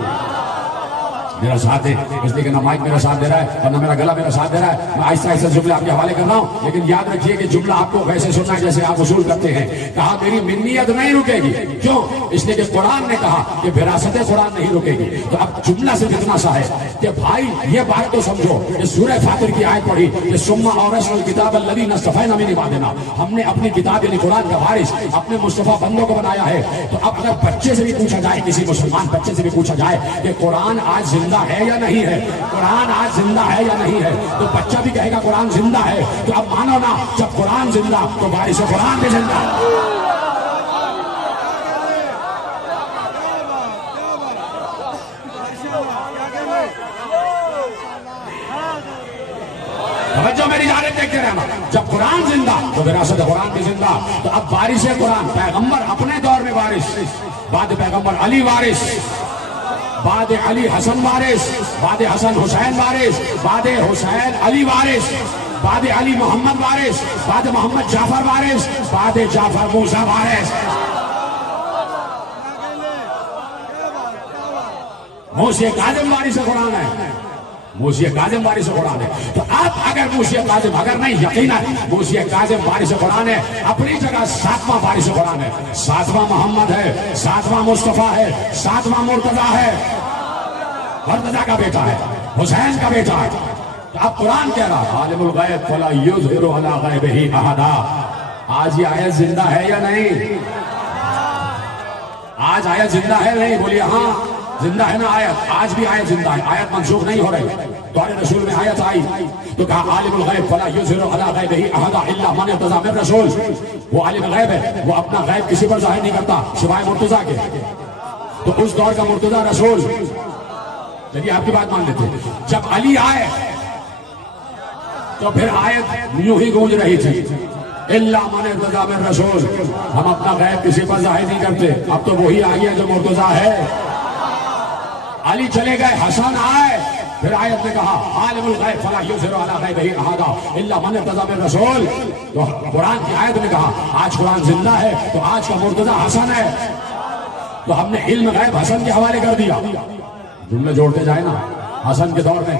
میرا ساتھ ہے، اس لیے کہ نہ مائک میرا ساتھ دے رہا ہے اور نہ میرا گلا میرا ساتھ دے رہا ہے، میں آہستہ آہستہ جملے آپ کے حوالے کر رہا ہوں، لیکن یاد رکھیے کہ جملہ آپ کو ویسے سننا ہے جیسے آپ وصول کرتے ہیں۔ کہا میری منیت نہیں رکے گی، کیوں؟ اس لیے کہ قرآن نے کہا کہ وراثت قرآن نہیں رکے گی۔ تو اب جملہ صرف اتنا سا ہے کہ بھائی یہ بات تو سمجھو کہ سورہ فاطر کی آیت پڑھی کہ ثم اورثنا الکتاب الذین اصطفینا من عبادنا، ہم نے اپنی کتاب یعنی قرآن کا وارث اپنے مصطفیٰ بندوں کو بنایا ہے۔ تو اب اگر بچے سے بھی پوچھا جائے، کسی مسلمان بچے سے بھی پوچھا جائے کہ قرآن آج زندہ ہے یا نہیں ہے، قرآن آج زندہ ہے یا نہیں ہے، تو بچہ بھی کہے گا قرآن زندہ ہے۔ تو اب مانو نا، جب قرآن زندہ تو وارث قرآن بھی زندہ۔ توجہ میری جانب دیکھتے رہنا، جب قرآن زندہ تو وراثت قرآن بھی زندہ۔ تو اب وارث قرآن پیغمبر اپنے دور میں وارث، بعد پیغمبر علی وارث، بعد علی حسن وارث، بعد حسن حسین وارث، بعد حسین علی وارث، بعد علی محمد وارث، بعد محمد جعفر وارث، بعد جعفر موسیٰ وارث۔ موسیٰ کاظم وارث قرآن ہے، موسیٰ کاظم وارث قرآن ہے۔ تو اب اگر موسیٰ کاظم، اگر نہیں یقیناً موسیٰ کاظم وارث قرآن ہے، اپنی جگہ 7واں وارث قرآن ہے، 7واں محمد ہے، 7واں مصطفیٰ ہے، 7واں مرتضیٰ ہے۔ مرتضیٰ کا بیٹا ہے، حسین کا بیٹا ہے. اب قرآن کہہ رہا عالم الغیب فلا یظہر علی غیبہ احدا. آج یہ آیت زندہ ہے یا نہیں؟ آج آیت زندہ ہے نہیں؟ بولیے ہاں زندہ ہے نا آیت. آج بھی آیت زندہ ہے، آیت منسوخ نہیں ہو رہی. دور رسول میں آیت آئی تو کہا عالم الغیب فلا یظہر علی غیبہ احدا الا من ارتضی من رسول. وہ عالم غیب ہے، وہ اپنا غیب کسی پر ظاہر نہیں کرتا سوائے مرتضیٰ کے. تو اس دور کا مرتضیٰ رسول. چلیے آپ کی بات مان لیتے ہیں. جب علی آئے تو پھر آیت یوں ہی گونج رہی تھی الا من ارتضی من رسول. ہم اپنا غیب کسی پر ظاہر نہیں کرتے. اب تو وہی آ گیا جو مرتضیٰ ہے. علی چلے گئے، حسن آئے، پھر آیت نے کہا عالم الغیب فلا یظہر علی غیبہ احدا الا من ارتضی من رسول. تو قرآن کی آیت نے کہا آج قرآن زندہ ہے تو آج کا مرتضیٰ حسن ہے. تو ہم نے علم غیب حسن کے حوالے کر دیا. جملے جوڑتے جائے نا. حسن کے دور میں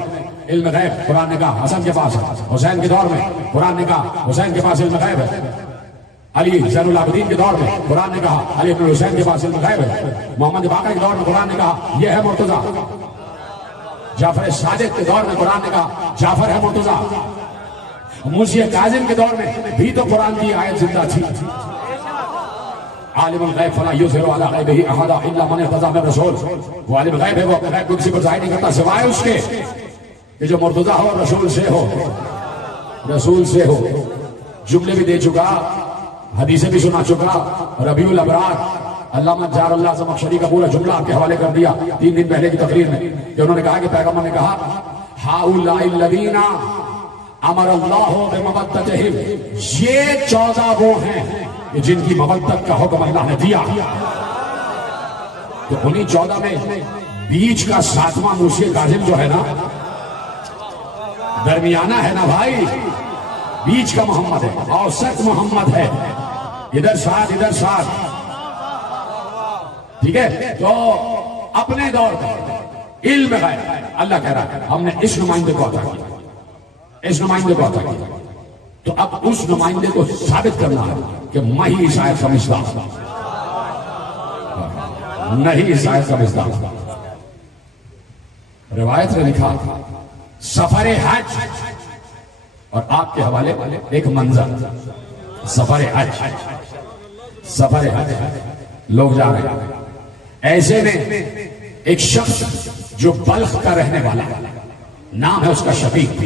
علم غیب قرآن نے کہا حسن کے پاس ہے. حسین کے دور میں قرآن نے کہا حسین کے پاس علم غیب ہے. علی زین العابدین کے دور میں قرآن نے کہا علی بن حسین کے پاس علم غیب ہے. محمد باقر کے دور میں قرآن نے کہا یہ ہے مرتضیٰ. جعفر صادق کے دور میں قرآن نے کہا جعفر ہے مرتضیٰ. موسی کاظم کے دور میں بھی تو قرآن کی آیت زندہ تھی. عالم الغیب فلا یظہر علی غیبہ احدا الا من ارتضی من رسول. وہ عالم غیب ہے، وہ اپنے غیب کو کسی پر ظاہر نہیں کرتا سوائے اس کے کہ جو مرتضیٰ ہو رسول سے ہو. رسول سے ہو. جملے بھی دے چکا، حدیثیں بھی سنا چکا. ربیع الابرار علامہ جار اللہ زمخشری کا پورا جملہ آپ کے حوالے کر دیا 3 دن پہلے کی تقریر میں کہ انہوں نے کہا کہ پیغمبر نے کہا ہؤلاء الذین امر اللہ بمودتہم. یہ 14 وہ ہیں جن کی مودت کا حکم اللہ نے دیا. تو انہی 14 میں بیچ کا 7واں موسی کاظم جو ہے نا، درمیانہ ہے نا بھائی، بیچ کا محمد ہے، اوسط محمد ہے. ادھر ساتھ ادھر ساتھ، ٹھیک ہے. تو اپنے دور پر علم غیب اللہ کہہ رہا ہے ہم نے اس نمائندے کو عطا کیا، اس نمائندے کو عطا کیا. تو اب اس نمائندے کو ثابت کرنا ہے کہ میں ہی اس آیت کا مصداق نہیں. اس آیت کا مصداق روایت نے لکھا سفر حج، اور آپ کے حوالے ایک منظر. سفر حج، سفر حج لوگ جا رہے ہیں. ایسے میں ایک شخص جو بلخ کا رہنے والا، نام ہے اس کا شقیق،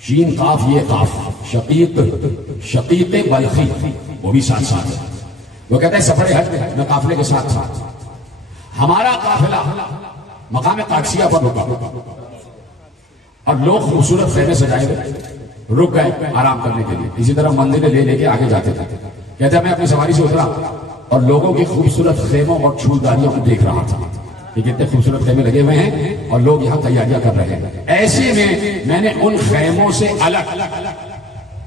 شین قاف یہ قاف، شقیق، شقیق بلخی، وہ بھی ساتھ ساتھ ہے. وہ کہتا ہے سفر حج میں قافلے کے ساتھ ساتھ ہمارا قافلہ مقام قادسیہ پر رکا اور لوگ خوبصورت خیمے سجائے گئے رک گئے آرام کرنے کے لیے. اسی طرح مندریں لے لے کے آگے جاتے تھے. کہتا ہے میں اپنی سواری سے اترا اور لوگوں کی خوبصورت خیموں اور چھولداریوں کو دیکھ رہا تھا کہ کتنے خوبصورت خیمے لگے ہوئے ہیں اور لوگ یہاں تیاریاں کر رہے ہیں. ایسے میں نے ان خیموں سے الگ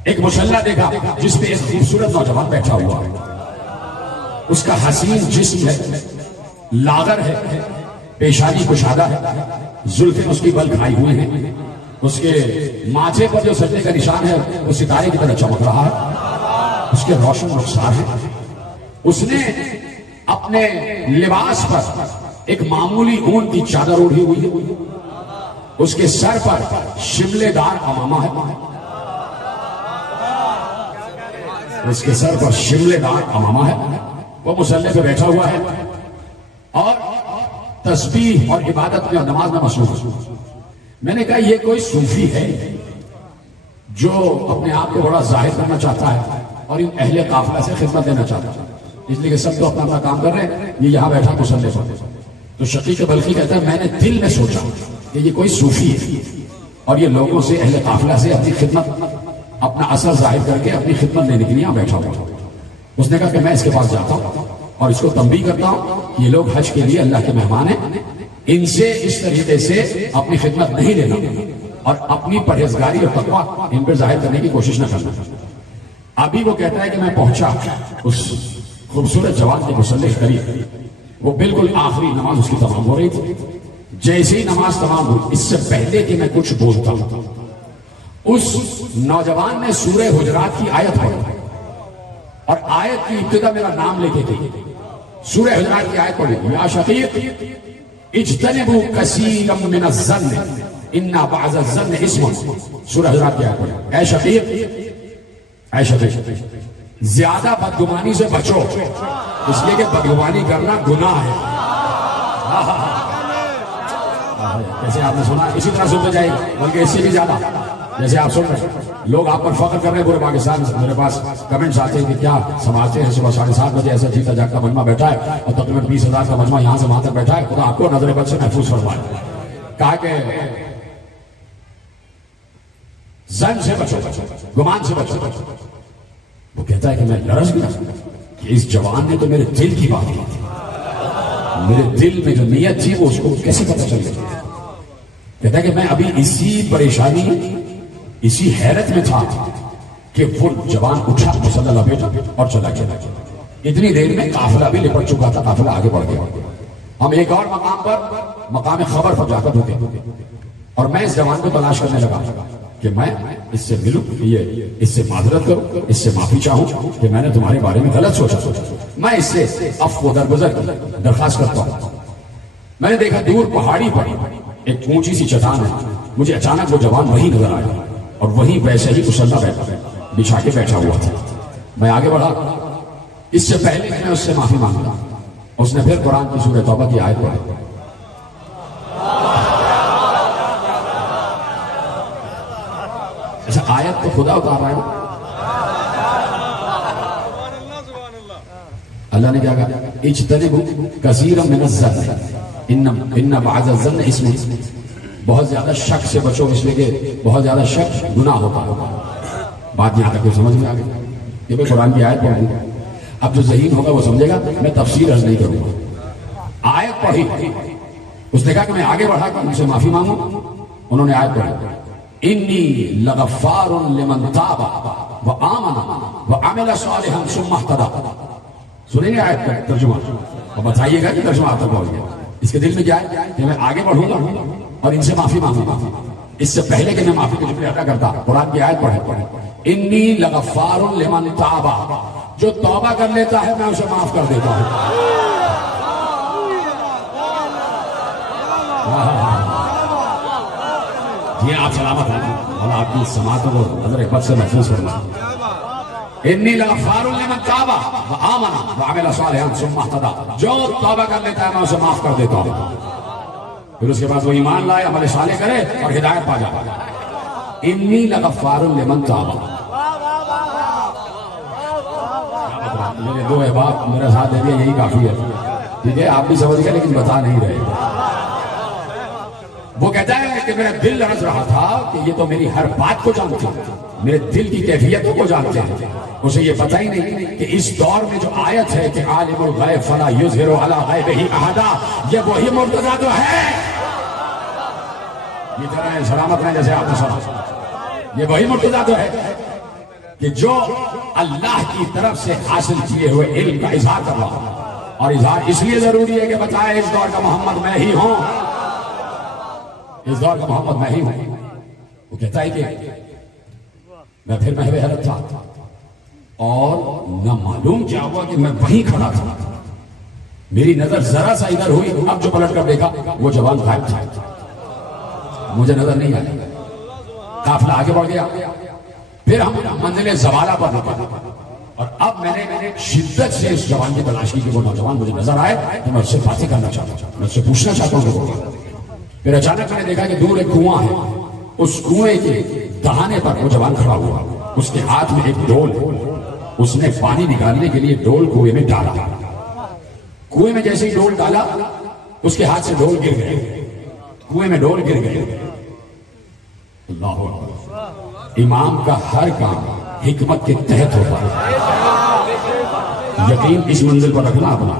ایک مصلی دیکھا جس پہ ایک خوبصورت نوجوان بیٹھا ہوا ہے. اس کا حسین جسم ہے، لاغر ہے، پیشانی کشادہ ہے، زلفیں اس کی بل کھائی ہوئی ہیں. اس کے ماتھے پر جو سجدے کا نشان ہے وہ ستارے کی طرح چمک رہا ہے. اس کے روشن رخسار ہے. اس نے اپنے لباس پر ایک معمولی اون کی چادر اوڑھی ہوئی ہے. اس کے سر پر شملے دار امامہ ہے. اس کے سر پر شملے دار امامہ ہے. وہ مصلی پہ بیٹھا ہوا ہے اور تسبیح اور عبادت میں اور نماز میں مصروف ہے. میں نے کہا یہ کوئی صوفی ہے جو اپنے آپ کو بڑا ظاہر کرنا چاہتا ہے اور ان اہل قافلہ سے خدمت دینا چاہتا ہے، اس لیے کہ سب تو اپنا اپنا کام کر رہے ہیں، یہ یہاں بیٹھا مصلی پر. تو شقیق بلخی کہتا ہے میں نے دل میں سوچا کہ یہ کوئی صوفی ہے اور یہ لوگوں سے اہل قافلہ سے اپنی خدمت، اپنا اثر ظاہر کر کے اپنی خدمت لینے کے لیے یہاں بیٹھا ہوا. اس نے کہا کہ میں اس کے پاس جاتا ہوں اور اس کو تنبیہ کرتا ہوں یہ لوگ حج کے لیے اللہ کے مہمان ہیں، ان سے اس طریقے سے اپنی خدمت نہیں لینا اور اپنی پرہیزگاری اور تقویٰ ان پر ظاہر کرنے کی کوشش نہ کرنا. ابھی وہ کہتا ہے کہ میں پہنچا اس خوبصورت جوان کے مصلی کے قریب. وہ بالکل آخری نماز اس کی تمام ہو رہی تھی. جیسے ہی نماز تمام ہوئی، اس سے پہلے کہ میں کچھ بولتا ہوں، اس نوجوان نے سورہ حجرات کی آیت پڑھی اور آیت کی ابتدا میرا نام لے کے گئی. سورہ حجرات کی آیت پڑھی یا شقیق اجتنبوا کثیرا من الظن ان بعض الظن اسم. سورہ حجرات کی آیت پڑھیں. اے شفیق زیادہ بدگمانی سے بچو، اس لیے کہ بدگمانی کرنا گناہ ہے. جیسے آپ نے سنا اسی طرح سنتے جائے گا، بلکہ اس سے بھی زیادہ. جیسے آپ سن رہے ہیں لوگ آپ پر فخر کر رہے ہیں پورے پاکستان سے. میرے پاس کمنٹس آتے ہیں کہ کیا سماجتے ہیں، صبح 7:30 بجے ایسا جیتا جاگتا مجمع بیٹھا ہے اور تقریباً 20,000 کا مجمع یہاں سے وہاں تک بیٹھا ہے. خدا آپ کو نظر بد سے محفوظ فرمائے. کہا کہ زن سے بچو، گمان سے بچو. وہ کہتا ہے کہ میں لرز گیا کہ اس جوان نے تو میرے دل کی بات کی تھی، میرے دل میں جو نیت تھی وہ اس کو کیسے پتہ چل گئی. کہتا ہے کہ میں ابھی اسی پریشانی، اسی حیرت میں تھا کہ وہ جوان اٹھا، مصلی لپیٹا اور چلا گیا. اتنی دیر میں قافلہ بھی لپٹ چکا تھا، قافلہ آگے بڑھ گیا. ہم ایک اور مقام پر، مقام خبر پر جا کر رکے اور میں اس جوان کو تلاش کرنے لگا کہ میں اس سے ملوں، یہ اس سے معذرت کروں، اس سے معافی چاہوں کہ میں نے تمہارے بارے میں غلط سوچا. میں اس سے عفو درگزر کی درخواست کرتا ہوں. میں نے دیکھا دور پہاڑی پر ایک اونچی سی چٹان ہے. مجھے اچانک وہ جوان وہی نظر آیا اور وہی ویسے ہی مصلی بچھا کے بیٹھا ہوا تھا. میں آگے بڑھا. اس سے پہلے میں اس سے معافی مانگا. اس نے پھر قرآن کی سورہ توبہ کی آیت پڑھی. ایسا آیت تو خدا اتار رہا ہے. اللہ نے کیا کہا؟ اجتنبوا کثیرا من الظن ان بعض الظن اسم. بہت زیادہ شک سے بچو، اس لیے کہ بہت زیادہ شک گناہ ہوتا ہے. بات یہاں تک سمجھ میں آ گئی. یہ میں قرآن کی آیت پڑھوں گا. اب جو ذہین ہوگا وہ سمجھے گا، میں تفسیر عرض نہیں کروں گا. آیت پڑھی، اس نے کہا کہ میں آگے بڑھا کہ ان سے معافی مانگوں. انہوں نے آیت پڑھی انی لغفار لمن تاب وآمن وعمل صالحا ثم اهتدى. سنیں گے آیت کا ترجمہ اور بتائیے گا کہ ترجمہ آپ تک پہنچ گیا. اس کے دل میں کیا ہے کہ میں آگے بڑھوں گا اور ان سے معافی مانگوں گا. اس سے پہلے کہ میں معافی کے جملے ادا کرتا قرآن کی آیت پڑھے انی لغفار لمن تاب. جو توبہ کر لیتا ہے میں اسے معاف کر دیتا ہوں. یہ آپ سلامت ہیں، اللہ آپ کی سماعتوں کو نظر بد سے محفوظ فرمائے. انی لغفار لمن تاب وآمن وعمل صالحا ثم اهتدى. جو توبہ کر لیتا ہے میں اسے معاف کر دیتا ہوں. پھر اس کے بعد وہ ایمان لائے، عمل صالح کرے اور ہدایت پا جائے. انی لغفار لمن تاب. میرے دو احباب میرا ساتھ دے دیا، یہی کافی ہے. ٹھیک ہے، آپ بھی سمجھ گئے لیکن بتا نہیں رہے. وہ کہتا ہے کہ میرا دل لرز رہا تھا کہ یہ تو میری ہر بات کو جانتے ہیں، میرے دل کی کیفیتوں کو جانتے ہیں. اسے یہ پتہ ہی نہیں کہ اس دور میں جو آیت ہے کہ عالم الغیب فلا یظہر علی غیبہ احدا، یہ وہی مرتضیٰ تو ہے. یہ طرح سلامت میں جیسے آپ نے سنا، یہ وہی مرتضیٰ تو ہے کہ جو اللہ کی طرف سے حاصل کیے ہوئے علم کا اظہار کر رہا. اور اظہار اس لیے ضروری ہے کہ بتائے اس دور کا محمد میں ہی ہوں، اس دور کا محمد میں ہی ہوں. وہ کہتا ہے کہ میں پھر محو حیرت تھا اور نہ معلوم کیا ہوا کہ میں وہیں کھڑا تھا. میری نظر ذرا سا ادھر ہوئی، اب جو پلٹ کر دیکھا وہ جوان غائب تھا، مجھے نظر نہیں آئی. قافلہ آگے بڑھ گیا. پھر ہم منزل زوالہ پر رکے اور اب میں نے شدت سے اس جوان کی تلاش کی کہ وہ نوجوان مجھے نظر آئے تو میں اس سے باتیں کرنا چاہتا ہوں، میں اس سے پوچھنا چاہتا ہوں. پھر اچانک میں نے دیکھا کہ دور ایک کنواں ہے. اس کنویں کے دہانے پر وہ جوان کھڑا ہوا، اس کے ہاتھ میں ایک ڈول. اس نے پانی نکالنے کے لیے ڈول کنویں میں ڈالا. کنویں میں جیسے ہی ڈول ڈالا اس کے ہاتھ سے ڈول گر گئے، کنویں میں ڈول گر گئے. اللہ اکبر. امام کا ہر کام حکمت کے تحت ہوتا ہے. یقین اس منزل پر رکھنا اپنا.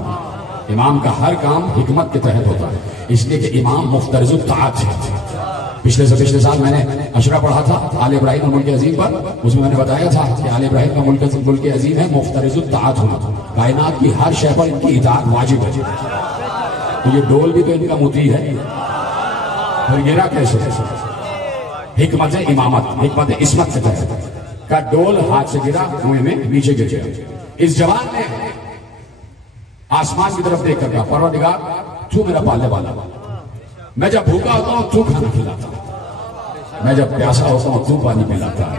امام کا ہر کام حکمت کے تحت ہوتا ہے، اس لیے کہ امام مفترض الطاعت ہے. پچھلے سال میں نے اشرا پڑھا تھا آل ابراہیم اور ملک عظیم پر. اس میں نے بتایا تھا کہ آل ابراہیم کا ملک عظیم ہے مفترض الطاعت ہونا. کائنات کی ہر شے پر ان کی اطاعت واجب ہے. تو یہ ڈول بھی تو ان کا مطیع ہے. پھر گرا کیسے؟ حکمت امامت، حکمت عصمت کے تحت کا ڈول ہاتھ سے گرا، کنویں میں نیچے گر گیا. اس جوان نے آسمان کی طرف دیکھ کر کہا پروردگار تو میرا پالنے والا، میں جب بھوکا ہوتا ہوں تو کھانا کھلاتا ہے، میں جب پیاسا ہوتا ہوں تو پانی پلاتا ہے۔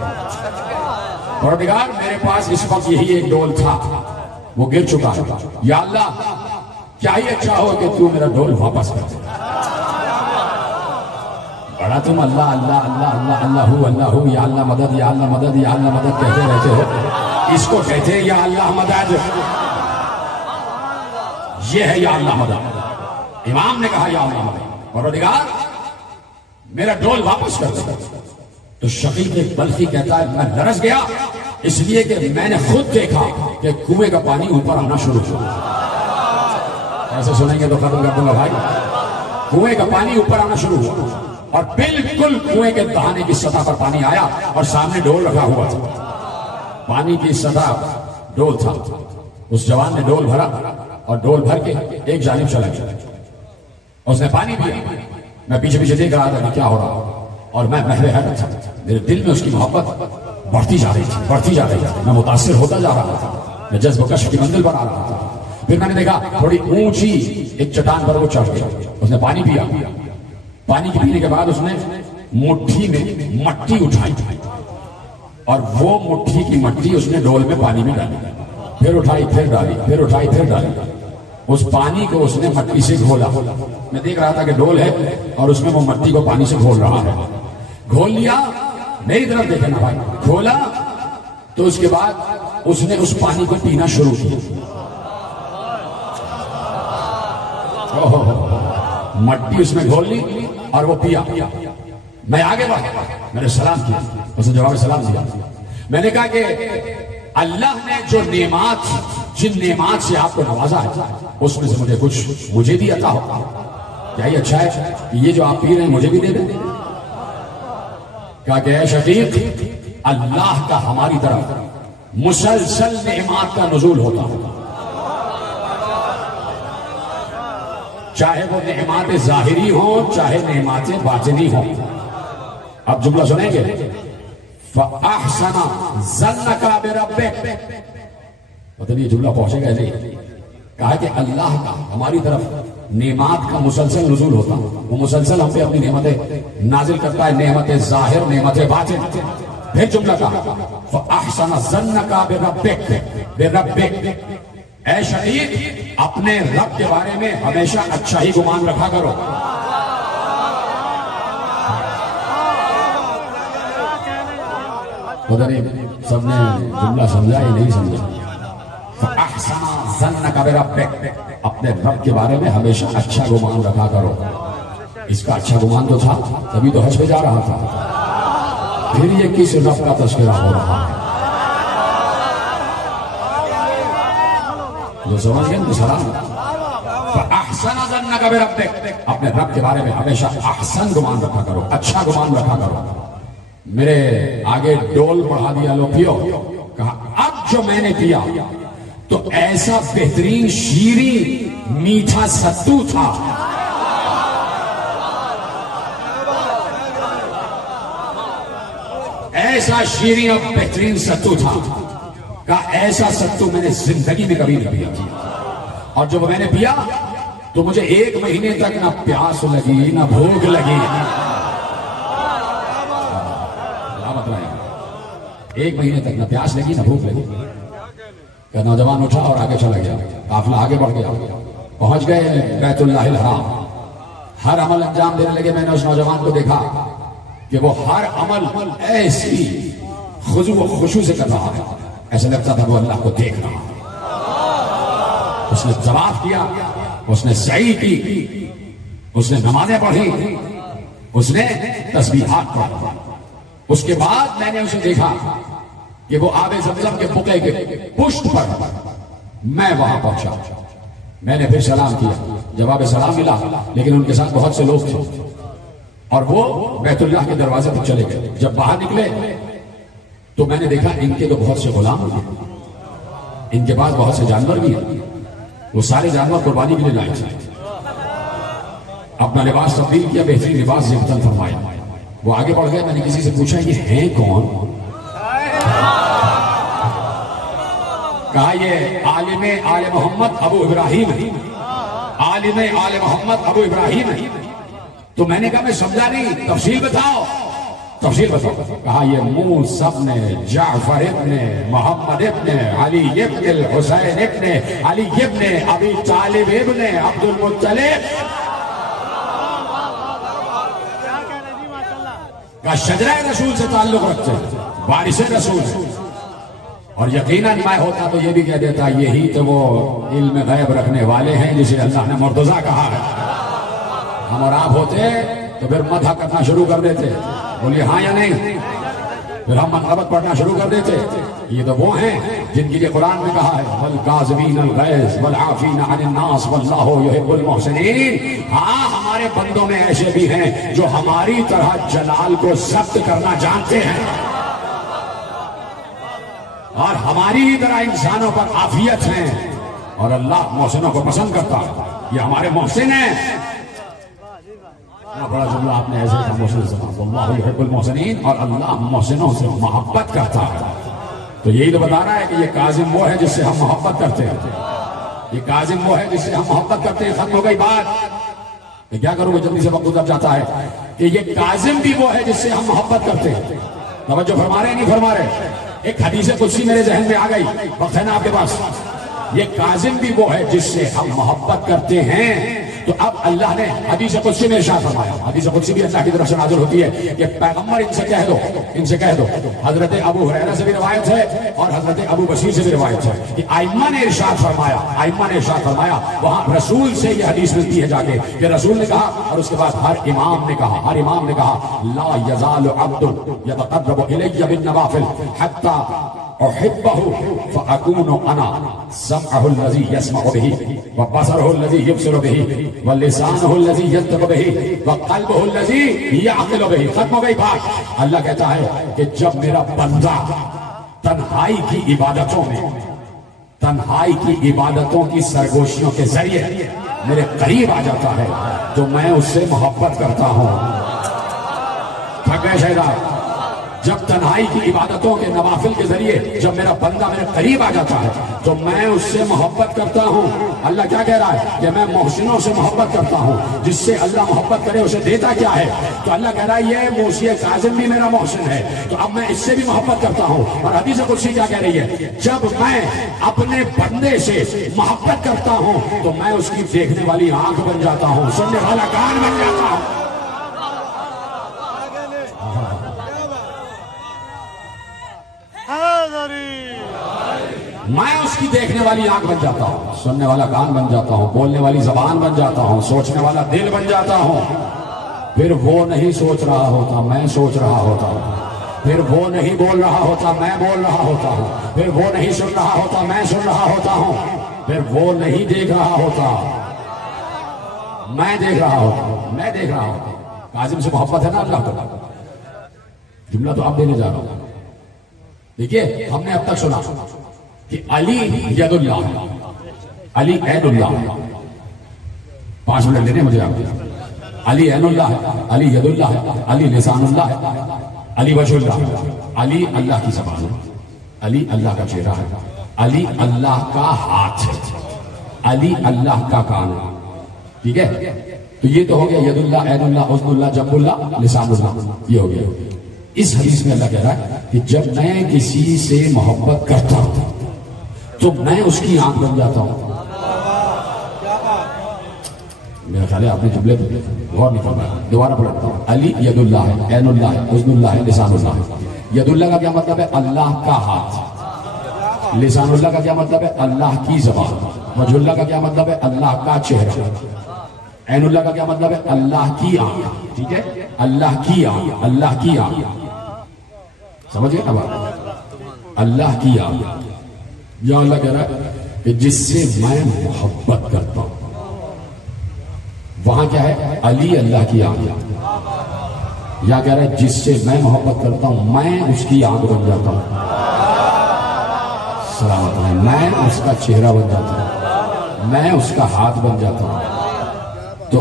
پروردگار میرے پاس اس وقت یہی ایک ڈول تھا، وہ گر چکا ہے، یا اللہ چاہیے چاہو کہ تو میرا ڈول واپس کر دے۔ بڑا تم اللہ اللہ اللہ اللہ اللہ ہو یا اللہ مدد یا اللہ مدد یا اللہ مدد کہتے رہتے ہو، اس کو کہتے ہیں یا اللہ مدد، یہ ہے یا اللہ مدد۔ امام نے کہا یا اللہ مدد، پروردگار میرا ڈول واپس کر دے۔ تو شقیق بلخی کہتا ہے میں لرز گیا، اس لیے کہ میں نے خود دیکھا کہ کنویں کا پانی اوپر آنا شروع ہوا۔ ایسے سنیں گے تو ختم کر دوں گا بھائی۔ کنویں کا پانی اوپر آنا شروع ہوا اور بالکل کنویں کے دہانے کی سطح پر پانی آیا اور سامنے ڈول رکھا ہوا تھا، پانی کی سطح ڈول تھا۔ اس جوان نے ڈول بھرا اور ڈول بھر کے ایک جانب چلا گیا، اس نے پانی پیا۔ میں پیچھے پیچھے دیکھ رہا تھا کہ کیا ہو رہا، اور میں محو حیرت تھا، میرے دل میں اس کی محبت بڑھتی جا رہی تھی، بڑھتی جا رہی تھی، میں متاثر ہوتا جا رہا تھا، میں جذب و کشف کی منزل پر آ رہا تھا۔ پھر میں نے دیکھا تھوڑی اونچی ایک چٹان پر وہ چڑھ گیا، اس نے پانی پیا، پانی کی پینے کے بعد اس نے مٹھی میں مٹی اٹھائی اور وہ مٹھی کی مٹی اس نے ڈول میں پانی میں ڈالی، پھر اٹھائی پھر ڈالی، پھر اٹھائی پھر ڈالی، اس پانی کو اس نے مٹی سے گھولا۔ میں دیکھ رہا تھا کہ ڈول ہے اور اس میں وہ مٹی کو پانی سے گھول رہا ہے، گھول لیا، میری طرف دیکھنا بھائی، گھولا تو اس کے بعد اس نے اس پانی کو پینا شروع کیا۔ مٹی اس میں گھول لی اور وہ پیا۔ میں آگے بڑھا، میں نے سلام کیا، اس نے جواب سلام دیا۔ میں نے کہا کہ اللہ نے جو نعمات، جن نعمات سے آپ کو نوازا ہے، اس میں سے مجھے کچھ مجھے بھی عطا ہوگا، کیا یہ اچھا ہے کہ یہ جو آپ پی رہے ہیں مجھے بھی دے دیں؟ کہا کہ اے شفیق، اللہ کا ہماری طرف مسلسل نعمات کا نزول ہوتا ہے، چاہے وہ نعمات ظاہری ہوں چاہے نعمات باطنی ہوں۔ اب جملہ سنیں گے، فَأَحْسَنَ ظَنَّكَ بِرَبِّكَ، پتہ نہیں یہ جملہ پہنچے گا نہیں، کہا کہ اللہ کا ہماری طرف نعمات کا مسلسل نزول ہوتا، وہ مسلسل ہم پہ اپنی نعمتیں نازل کرتا ہے، نعمت ظاہر نعمت باطن۔ پھر جملہ کہا فَأَحْسَنَ ظَنَّكَ بِرَبِّكَ، اے شہید اپنے رب کے بارے میں ہمیشہ اچھا ہی گمان رکھا کرو۔ پتہ نہیں سب نے جملہ سمجھا یا نہیں سمجھا؟ فَأَحْسَنَ ظَنَّكَ بِرَبِّكَ، اپنے رب کے بارے میں ہمیشہ اچھا گمان رکھا کرو۔ اس کا اچھا گمان تو تھا، تبھی تو حج پہ جا رہا تھا، پھر یہ کس رب کا تذکرہ ہو رہا ہے؟ جو سمجھ گئے تو سلام۔ فَأَحْسَنَ ظَنَّكَ بِرَبِّكَ، اپنے رب کے بارے میں ہمیشہ احسن گمان رکھا کرو، اچھا گمان رکھا کرو۔ میرے آگے ڈول بڑھا دیا، لو پیو۔ کہا اب جو میں نے پیا تو ایسا بہترین شیریں میٹھا ستو تھا، ایسا شیریں اور بہترین ستو تھا، کہا ایسا ستو میں نے زندگی میں کبھی نہیں پیا، اور جب میں نے پیا تو مجھے 1 مہینے تک نہ پیاس لگی نہ بھوک لگی۔ 1 مہینے تک نہ پیاس لگی نہ بھوک لگی۔ کہ نوجوان اٹھا اور آگے چلا گیا، قافلہ آگے بڑھ گیا، پہنچ گئے بیت اللہ الحرام، ہر عمل انجام دینے لگے۔ میں نے اس نوجوان کو دیکھا کہ وہ ہر عمل ایسی خضوع و خشوع سے کر رہا ہے، ایسا لگتا تھا وہ اللہ کو دیکھ رہا ہے۔ اس نے طواف کیا، اس نے سعی کی، اس نے نمازیں پڑھی، اس نے تسبیحات پڑھی۔ اس کے بعد میں نے اسے دیکھا کہ وہ آب زمزم کے بقعے کے پشت پر میں وہاں پہنچا۔ میں نے پھر سلام کیا، جواب سلام ملا، لیکن ان کے ساتھ بہت سے لوگ تھے اور وہ بیت اللہ کے دروازے پر چلے گئے۔ جب باہر نکلے تو میں نے دیکھا ان کے تو بہت سے غلام ہیں، ان کے پاس بہت سے جانور بھی ہیں، وہ سارے جانور قربانی کے لیے لائے تھے۔ اپنا لباس تبدیل کیا، بہترین لباس زیبتاً فرمایا۔ وہ آگے بڑھ گئے، میں نے کسی سے پوچھا یہ ہیں کون؟ کہا یہ عالم آل محمد ابو ابراہیم ہے، عالم آل محمد ابو ابراہیم ہے۔ تو میں نے کہا میں سمجھا نہیں، تفصیل بتاؤ، تفصیل بتاؤ۔ کہا یہ موسیٰ ابن جعفر ابن محمد ابن علی ابن الحسین ابن علی ابن ابی طالب ابن عبد المطلب کا شجرہ رسول سے تعلق رکھتے ہیں، وارث رسول سے۔ اور یقیناً میں ہوتا تو یہ بھی کہہ دیتا یہی تو وہ علم غیب رکھنے والے ہیں جسے اللہ نے مرتضیٰ کہا ہے۔ ہم اور آپ ہوتے تو پھر مدح کرنا شروع کر دیتے، بولیے ہاں یا نہیں، پھر ہم منقبت پڑھنا شروع کر دیتے۔ یہ تو وہ ہیں جن کے لیے قرآن میں کہا ہے وَالْكَاظِمِينَ الْغَيْظَ وَالْعَافِينَ عَنِ النَّاسِ وَاللَّهُ يُحِبُّ الْمُحْسِنِينَ۔ ہاں ہمارے بندوں میں ایسے بھی ہیں جو ہماری طرح جلال کو ضبط کرنا جانتے ہیں، اور ہماری ہی طرح انسانوں پر عافیت ہیں، اور اللہ محسنوں کو پسند کرتا ہے۔ یہ ہمارے محسن ہیں۔ بڑا جملہ آپ نے ایسے کہا محسن سے، اللہ یحب المحسنین، اور اللہ محسنوں سے محبت کرتا ہے۔ تو یہی تو بتا رہا ہے کہ یہ کاظم وہ ہے جس سے ہم محبت کرتے ہیں، یہ کاظم وہ ہے جس سے ہم محبت کرتے ہیں۔ ختم ہو گئی بات، کیا کروں گا، جلدی سے وقت گزر جاتا ہے کہ یہ کاظم بھی وہ ہے جس سے ہم محبت کرتے ہیں۔ توجہ فرما رہے ہیں نہیں فرما رہے؟ ایک حدیث قدسی میرے ذہن میں آ گئی، وقت ہے نا آپ کے پاس؟ یہ کاظم بھی وہ ہے جس سے ہم محبت کرتے ہیں۔ تو اب اللہ نے حدیث قدسی میں ارشاد فرمایا، حدیث قدسی بھی اللہ کی طرف سے نازل ہوتی ہے کہ پیغمبر ان سے کہہ دو، ان سے کہہ دو۔ حضرت ابو ہریرہ سے بھی روایت ہے اور حضرت ابو بشیر سے بھی روایت ہے کہ ائمہ نے ارشاد فرمایا، وہاں رسول سے یہ حدیث ملتی ہے جا کے کہ رسول نے کہا، اور اس کے بعد ہر امام نے کہا لا یزال عبد یتقرب الی بالنوافل حتی احبه فاكون انا سمعه الذي يسمع به وبصره الذي يبصر به ولسانه الذي ينطق به وقلبه الذي يعقل به۔ ختم ہو گئی بات۔ اللہ کہتا ہے کہ جب میرا بندہ تنہائی کی عبادتوں کی سرگوشیوں کے ذریعے میرے قریب آ جاتا ہے تو میں اس سے محبت کرتا ہوں۔ تھک گئے شہداء؟ جب تنہائی کی عبادتوں کے نوافل کے ذریعے جب میرا بندہ میرے قریب آ جاتا ہے تو میں اس سے محبت کرتا ہوں۔ اللہ کیا کہہ رہا ہے کہ میں محسنوں سے محبت کرتا ہوں، جس سے اللہ محبت کرے اسے دیتا کیا ہے؟ تو اللہ کہہ رہا ہے یہ موسی کاظم بھی میرا محسن ہے، تو اب میں اس سے بھی محبت کرتا ہوں۔ اور حدیث قدسی کیا کہہ رہی ہے؟ جب میں اپنے بندے سے محبت کرتا ہوں تو میں اس کی دیکھنے والی آنکھ بن جاتا ہوں، سننے والا کان بن جاتا ہوں۔ میں اس کی دیکھنے والی آنکھ بن جاتا ہوں، سننے والا کان بن جاتا ہوں، بولنے والی زبان بن جاتا ہوں، سوچنے والا دل بن جاتا ہوں۔ پھر وہ نہیں سوچ رہا ہوتا، میں سوچ رہا ہوتا ہوں۔ پھر وہ نہیں بول رہا ہوتا، میں بول رہا ہوتا ہوں۔ پھر وہ نہیں سن رہا ہوتا، میں سن رہا ہوتا ہوں۔ پھر وہ نہیں دیکھ رہا ہوتا، میں دیکھ رہا ہوتا، میں دیکھ رہا ہوتا۔ کاظم سے محبت ہے نا اللہ کو؟ جملہ تو آپ دینے جا رہا ہوں۔ دیکھیے ہم نے اب تک سنا کہ علی ید اللہ ہے، علی عین اللہ ہے۔ 5 منٹ لینے مجھے آپ۔ علی عین اللہ ہے، علی ید اللہ ہے، علی لسان اللہ ہے، علی وجہ اللہ ہے، علی اللہ کی زبان ہے، علی اللہ کا چہرہ ہے، علی اللہ کا ہاتھ ہے، علی اللہ کا کان ہے۔ ٹھیک ہے؟ تو یہ تو ہو گیا ید اللہ، عین اللہ، حسن اللہ، جنب اللہ، لسان اللہ، یہ ہو گیا۔ اس حدیث میں اللہ کہہ رہا ہے کہ جب میں کسی سے محبت کرتا ہوں تو میں اس کی آنکھ بن جاتا ہوں۔ میرا خیال ہے آپ نے جملے پہ غور نہیں فرمایا، دوبارہ پڑھتا ہوں۔ علی ید اللہ ہے، عین اللہ ہے، حسن اللہ ہے، لسان اللہ ہے۔ ید اللہ کا کیا مطلب ہے؟ اللہ کا ہاتھ۔ لسان اللہ کا کیا مطلب ہے؟ اللہ کی زبان۔ وجہ اللہ کا کیا مطلب ہے؟ اللہ کا چہرہ۔ عین اللہ کا کیا مطلب ہے؟ اللہ کی آنکھ۔ ٹھیک ہے؟ اللہ کی آنکھ، اللہ کی آنکھ، سمجھے نا بات؟ اللہ کی آنکھ۔ یا اللہ کہہ رہا ہے کہ جس سے میں محبت کرتا ہوں، وہاں کیا ہے؟ علی اللہ کی آنکھ۔ یا کہہ رہا ہے جس سے میں محبت کرتا ہوں میں اس کی آنکھ بن جاتا ہوں، سلامت ہے، میں اس کا چہرہ بن جاتا ہوں، میں اس کا ہاتھ بن جاتا ہوں۔ تو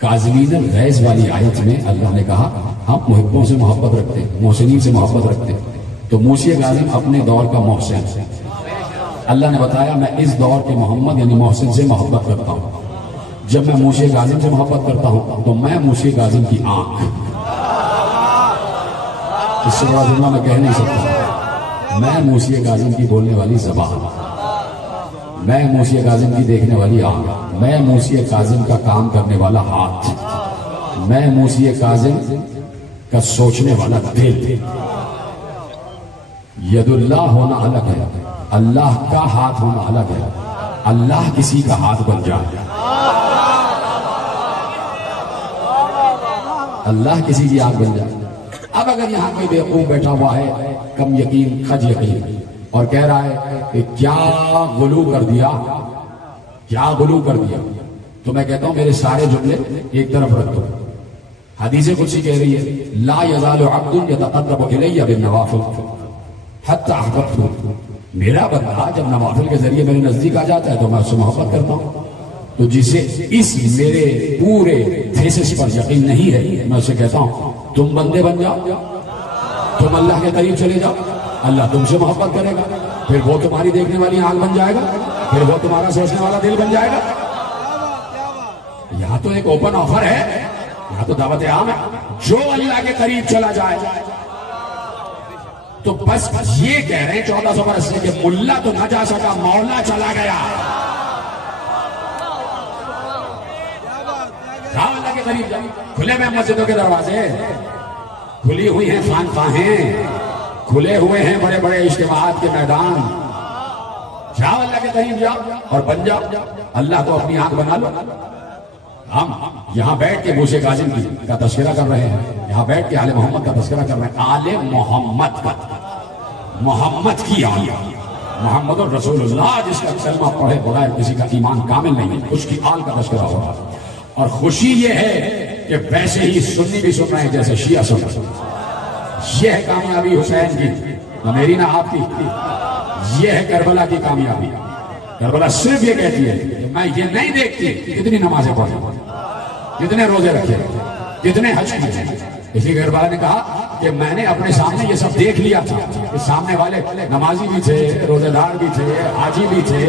کاظمین الغیظ والی آیت میں اللہ نے کہا ہم محبوں سے محبت رکھتے ہیں، محسنین سے محبت رکھتے ہیں۔ تو موسی کاظم اپنے دور کا محسن ہے۔ اللہ نے بتایا میں اس دور کے محمد یعنی محسن سے محبت کرتا ہوں۔ جب میں موسی کاظم سے محبت کرتا ہوں تو میں موسی کاظم کی آنکھ، اس سے بڑا جملہ میں کہہ نہیں سکتا، میں موسی کاظم کی بولنے والی زبان، میں موسی کاظم کی دیکھنے والی آنکھ، میں موسی کاظم کا کام کرنے والا ہاتھ، میں موسی کاظم کا سوچنے والا دل۔ ید اللہ ہونا الگ ہے، اللہ کا ہاتھ ہونا الگ ہے، اللہ کسی کا ہاتھ بن جائے، اللہ کسی کی آنکھ بن جائے۔ اب اگر یہاں کوئی بیوقوف بیٹھا ہوا ہے کم یقین کھج یقین اور کہہ رہا ہے کہ کیا غلو کر دیا، کیا غلو کر دیا، تو میں کہتا ہوں میرے سارے جملے ایک طرف رکھ دو۔ حدیث قدسی کہہ رہی ہے لا یزال عبد یتقرب الی بالنوافل حتی احببته، میرا بندہ جب نوافل کے ذریعے میرے نزدیک آ جاتا ہے تو میں اس سے محبت کرتا ہوں۔ تو جسے اس میرے پورے تھیسس پر یقین نہیں ہے میں اسے کہتا ہوں تم بندے بن جاؤ، تم اللہ کے قریب چلے جاؤ، اللہ تم سے محبت کرے گا، پھر وہ تمہاری دیکھنے والی آنکھ بن جائے گا، پھر وہ تمہارا سوچنے والا دل بن جائے گا۔ یہاں تو ایک اوپن آفر ہے، یہاں تو دعوت عام ہے، جو اللہ کے قریب چلا جائے تو بس یہ کہہ رہے ہیں 1400 برس سے کہ ملا تو نہ جا سکا، مولا چلا گیا۔ اللہ کے قریب جائے، کھلے میں مسجدوں کے دروازے، کھلی ہوئی ہیں خانقاہیں، کھلے ہوئے ہیں بڑے بڑے اجتماعات کے میدان، جاؤ اللہ کے قریب جاؤ اور بن جاؤ، اللہ کو اپنی آنکھ بنا لو۔ ہم یہاں بیٹھ کے موسی کاظم کا تذکرہ کر رہے ہیں، یہاں بیٹھ کے آل محمد کا تذکرہ کر رہے ہیں، آل محمد کا، محمد کی آل، محمد الرسول اللہ جس کا کلمہ پڑھے بغیر کسی کا ایمان کامل نہیں، اس کی آل کا تذکرہ ہو رہا ہے۔ اور خوشی یہ ہے کہ ویسے ہی سنی بھی سن رہے ہیں جیسے شیعہ سن رہے ہیں۔ یہ ہے کامیابی حسین کی، نہ میری نہ آپ کی، یہ ہے کربلا کی کامیابی۔ کربلا صرف یہ کہتی ہے کہ میں یہ نہیں دیکھتی کتنی نمازیں پڑھیں، کتنے روزے رکھے، کتنے حج کیے۔ اس لیے کربلا نے کہا کہ میں نے اپنے سامنے یہ سب دیکھ لیا تھا کہ سامنے والے نمازی بھی تھے، روزے دار بھی تھے، حاجی بھی تھے،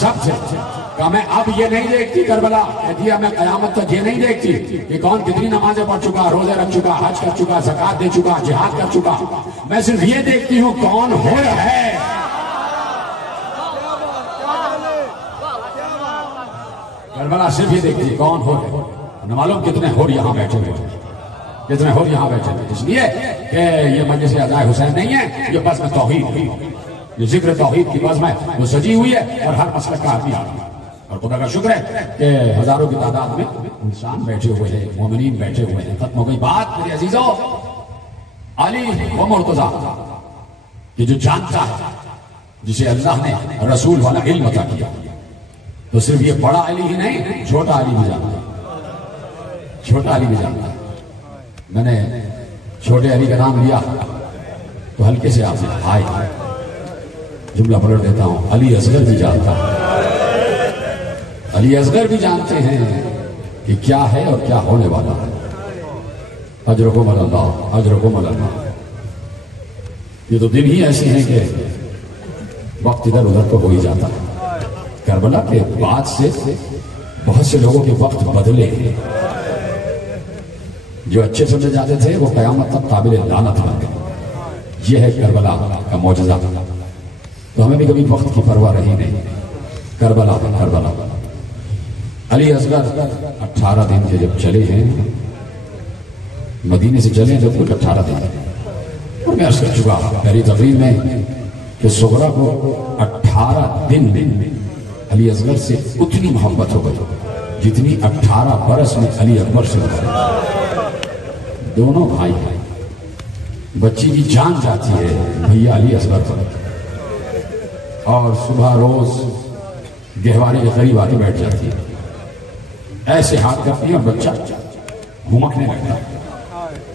سب تھے۔ کہا میں اب یہ نہیں دیکھتی کربلا، دیا میں قیامت تک یہ نہیں دیکھتی کہ کون کتنی نمازیں پڑھ چکا، روزے رکھ چکا، حج کر چکا، زکات دے چکا، جہاد کر چکا، میں صرف یہ دیکھتی ہوں کون ہو ہے۔ کربلا صرف یہ دیکھتی ہے کون ہو ہے، نہ معلوم کتنے ہو یہاں بیٹھے ہوئے، کتنے ہو یہاں بیٹھے ہوئے، اس لیے کہ یہ مجلس ادائے حسین نہیں ہے، یہ بس میں توحید، یہ ذکر توحید کی بس میں وہ سجی ہوئی ہے اور ہر مسلک کا آدمی آ رہا ہے۔ اور خدا کا شکر ہے کہ ہزاروں کی تعداد میں انسان بیٹھے ہوئے ہیں، مومنین بیٹھے ہوئے ہیں۔ ختم ہو گئی بات میرے عزیزوں، علی و مرتضیٰ کہ جو جانتا ہے، جسے اللہ نے رسول والا علم عطا کیا، تو صرف یہ بڑا علی ہی نہیں، چھوٹا علی بھی جانتا ہے، چھوٹا علی بھی جانتا ہے۔ میں نے چھوٹے علی کا نام لیا تو ہلکے سے آپ سے ہائے جملہ پلٹ دیتا ہوں، علی اصغر بھی جانتا ہے، علی اصغر بھی جانتے ہیں کہ کیا ہے اور کیا ہونے والا ہے۔ اجرکم اللہ، اجرکم اللہ۔ یہ تو دن ہی ایسے ہیں کہ وقت ادھر ادھر تو ہو ہی جاتا ہے۔ کربلا کے بعد سے بہت سے لوگوں کے وقت بدلے، جو اچھے سمجھے جاتے تھے وہ قیامت تک قابل لعنت بن گئے۔ یہ ہے کربلا کا معجزہ۔ تو ہمیں بھی کبھی وقت کی پرواہ رہی نہیں۔ کربلا کربلا علی اصغر 18 دن کے جب چلے ہیں، مدینے سے چلے ہیں جب کچھ 18 دن، اور میں عرض کر چکا پہلی تقریر میں کہ صغرا کو 18 دن میں علی اصغر سے اتنی محبت ہو گئی جتنی 18 برس میں علی اکبر سے ہو گئی۔ دونوں بھائی ہیں، بچی کی جان جاتی ہے بھیا علی اصغر پر، اور صبح روز گہوارے کے قریب آ کے بیٹھ جاتی ہے، ایسے ہاتھ کرتی ہے اور بچہ گھمکنے لگتا ہے،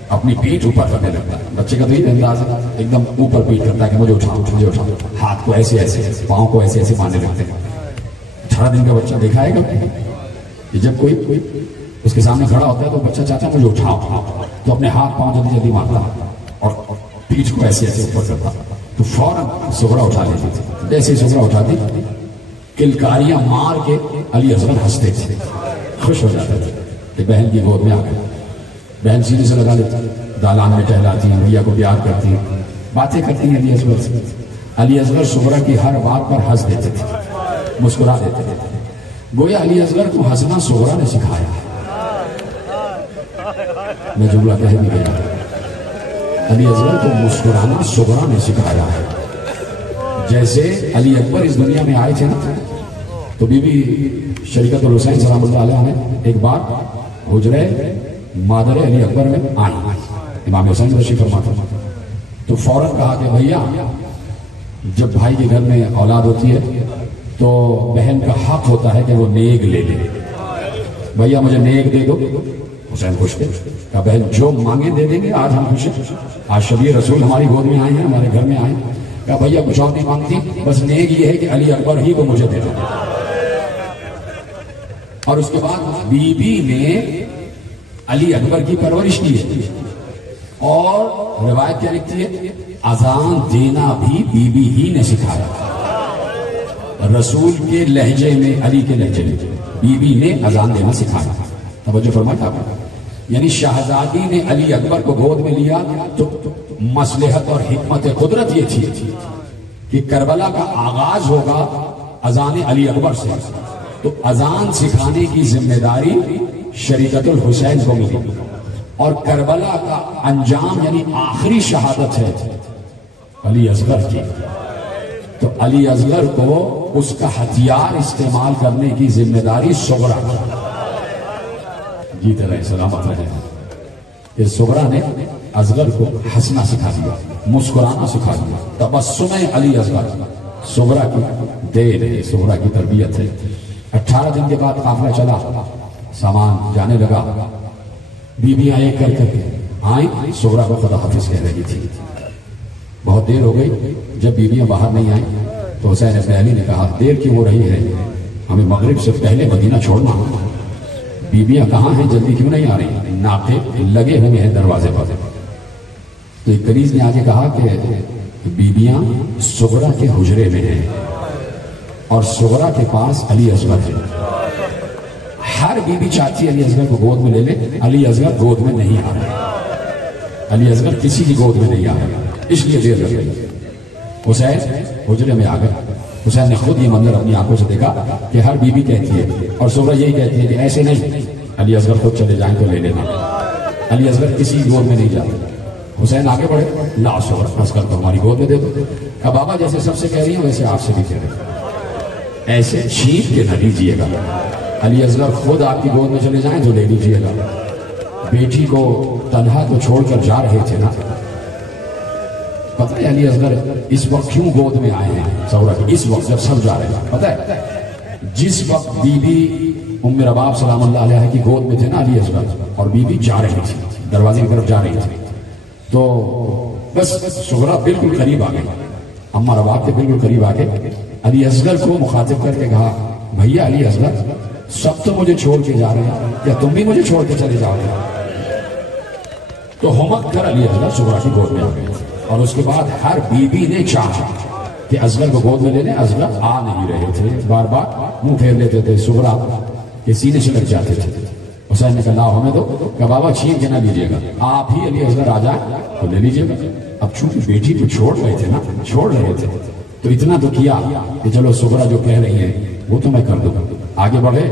اپنی پیٹھ اوپر کرنے لگتا ہے۔ بچے کا تو یہ انداز ہے، ایک دم اوپر پیٹھ کرتا ہے کہ مجھے اٹھاؤ مجھے اٹھاؤ، ہاتھ کو ایسے ایسے پاؤں کو ایسے ایسے مارنے لگتے ہیں۔ 18 دن کا بچہ دیکھا ہے کہ جب کوئی اس کے سامنے کھڑا ہوتا ہے تو بچہ چاہتا ہے مجھے اٹھاؤ، تو اپنے ہاتھ پاؤں جلدی جلدی مارتا اور پیٹھ کو ایسے ایسے اوپر کرتا، تو فوراً صغرا اٹھا لیتی تھی۔ جیسے صغرا اٹھاتی کلکاریاں مار کے علی اصغر ہنستے تھے، خوش ہو جاتے تھے کہ بہن کی گود میں آ گئے. بہن سینے سے لگا لیتی, دالان میں ٹہلاتی ہیں, بھیا کو پیار کرتی ہیں, باتیں کرتی ہیں علی اصغر سے. علی اصغر صغرا کی ہر بات پر ہنس دیتے تھے, مسکرا دیتے تھے. گویا علی اصغر کو ہنسنا صغرا نے سکھایا. میں جملہ کہہ نہیں گیا, علی اصغر کو مسکرانا صغرا نے سکھایا ہے. جیسے علی اکبر اس دنیا میں آئے تھے نا, تو بی بی شریکت الحسین سلام اللہ علیہ نے ایک بار حجرے مادر علی اکبر میں آئی, امام حسین تشریف فرما تھا, تو فوراً کہا کہ بھیا جب بھائی کے گھر میں اولاد ہوتی ہے تو بہن کا حق ہوتا ہے کہ وہ نیک لے لے. بھیا مجھے نیک دے دو. حسین خوش تھے, کہا بہن جو مانگے دے دیں گے, آج ہم خوش ہیں, آج شبیر رسول ہماری گود میں آئے ہیں, ہمارے گھر میں آئے ہیں. کہا بھیا کچھ اور نہیں مانگتی, بس نیک یہ ہے کہ علی اکبر ہی کو مجھے دے دو. اور اس کے بعد بی بی نے علی اکبر کی پرورش کی ہے, اور روایت کیا لکھتی ہے, اذان دینا بھی بی بی ہی نے سکھایا. رسول کے لہجے میں, علی کے لہجے میں بی بی نے اذان دینا سکھایا. توجہ فرمائیں آپ, یعنی شہزادی نے علی اکبر کو گود میں لیا تو مصلحت اور حکمت قدرت یہ تھی کہ کربلا کا آغاز ہوگا اذان علی اکبر سے, تو اذان سکھانے کی ذمہ داری شریکت الحسین کو ملی, اور کربلا کا انجام یعنی آخری شہادت ہے علی اصغر کی. تو علی اصغر کو اس کا ہتھیار استعمال کرنے کی ذمہ داری صغرا کی. جیت رہے سلامت رہے. اس صغرا نے اصغر کو ہنسنا سکھا دیا, مسکرانا سکھا دیا. تبسم علی اصغر صغرا کی دین ہے, صغرا کی تربیت ہے. 18 دن کے بعد قافلہ چلا, سامان جانے لگا, بیویاں ایک کر کے آئیں, صغرا کو خدا حافظ کہہ رہی تھی. بہت دیر ہو گئی, جب بیویاں باہر نہیں آئیں تو حسین ابن علی نے کہا دیر کیوں ہو رہی ہے, ہمیں مغرب سے پہلے مدینہ چھوڑنا. بیویاں کہاں ہیں, جلدی کیوں نہیں آ رہی, ناقے لگے ہوئے ہیں دروازے پر. تو ایک کنیز نے آگے کہا کہ بیویاں صغرا کے حجرے میں ہیں اور صغرا کے پاس علی اصغر ہے. ہر بیوی چاہتی ہے علی اصغر کو گود میں لے لے, علی اصغر گود میں نہیں آ رہے, علی اصغر کسی کی گود میں نہیں آ رہے, اس لیے دیر لگ گئی. حسین حجرے میں آ گئے. حسین نے خود یہ منظر اپنی آنکھوں سے دیکھا کہ ہر بیوی کہتی ہے, اور صغرا یہی کہتی ہے کہ ایسے نہیں, علی اصغر خود چلے جائیں تو لے لینا, علی اصغر کسی گود میں نہیں جاتے. حسین آگے بڑھے, لا صغرا اصغر کو ہماری گود میں دے دو. اب بابا جیسے سب سے کہہ رہی ہیں ویسے آپ سے بھی کہہ رہے ہیں, ایسے چھینک کے نہ لیجیے گا. علی اصغر خود آپ کی گود میں چلے جائیں تو لے لیجیے گا. بیٹی کو تنہا تو چھوڑ کر جا رہے تھے نا. پتہ ہے علی اصغر اس وقت کیوں گود میں آئے ہیں صغرا کی, اس وقت جب سب جا رہے ہیں. پتہ ہے جس وقت بی بی ام رباب سلام اللہ علیہ کی گود میں تھے نا علی اصغر, اور بی بی جا رہی تھی, دروازے کی طرف جا رہی تھی, تو بس صغرا بالکل قریب آ گئی, اما رباب کے بالکل قریب آ گئے. علی اصغر کو مخاطب کر کے کہا بھیا علی اصغر سب تو مجھے چھوڑ کے جا رہے ہیں, کیا تم بھی مجھے چھوڑ کے چلے جاؤ گے؟ تو ہمک کر علی اصغر صغرا کی گود میں آ گئے. اور اس کے بعد ہر بیوی نے چاہا کہ اصغر کو گود میں لے لیں. اصغر آ نہیں رہے تھے, بار بار منہ پھیر لیتے تھے, صغرا کے سینے سے لگ جاتے تھے. حسین نے کہا لا ہمیں دو, کہ بابا چھین کے نہ لیجیے گا, آپ ہی علی اصغر آ جائیں تو لے لیجیے گا. اب چونکہ بیٹی کو چھوڑ رہے تھے نا, چھوڑ رہے تھے, تو اتنا تو کیا کہ چلو صغرا جو کہہ رہی ہیں وہ تو میں کر دوں. آگے بڑھے,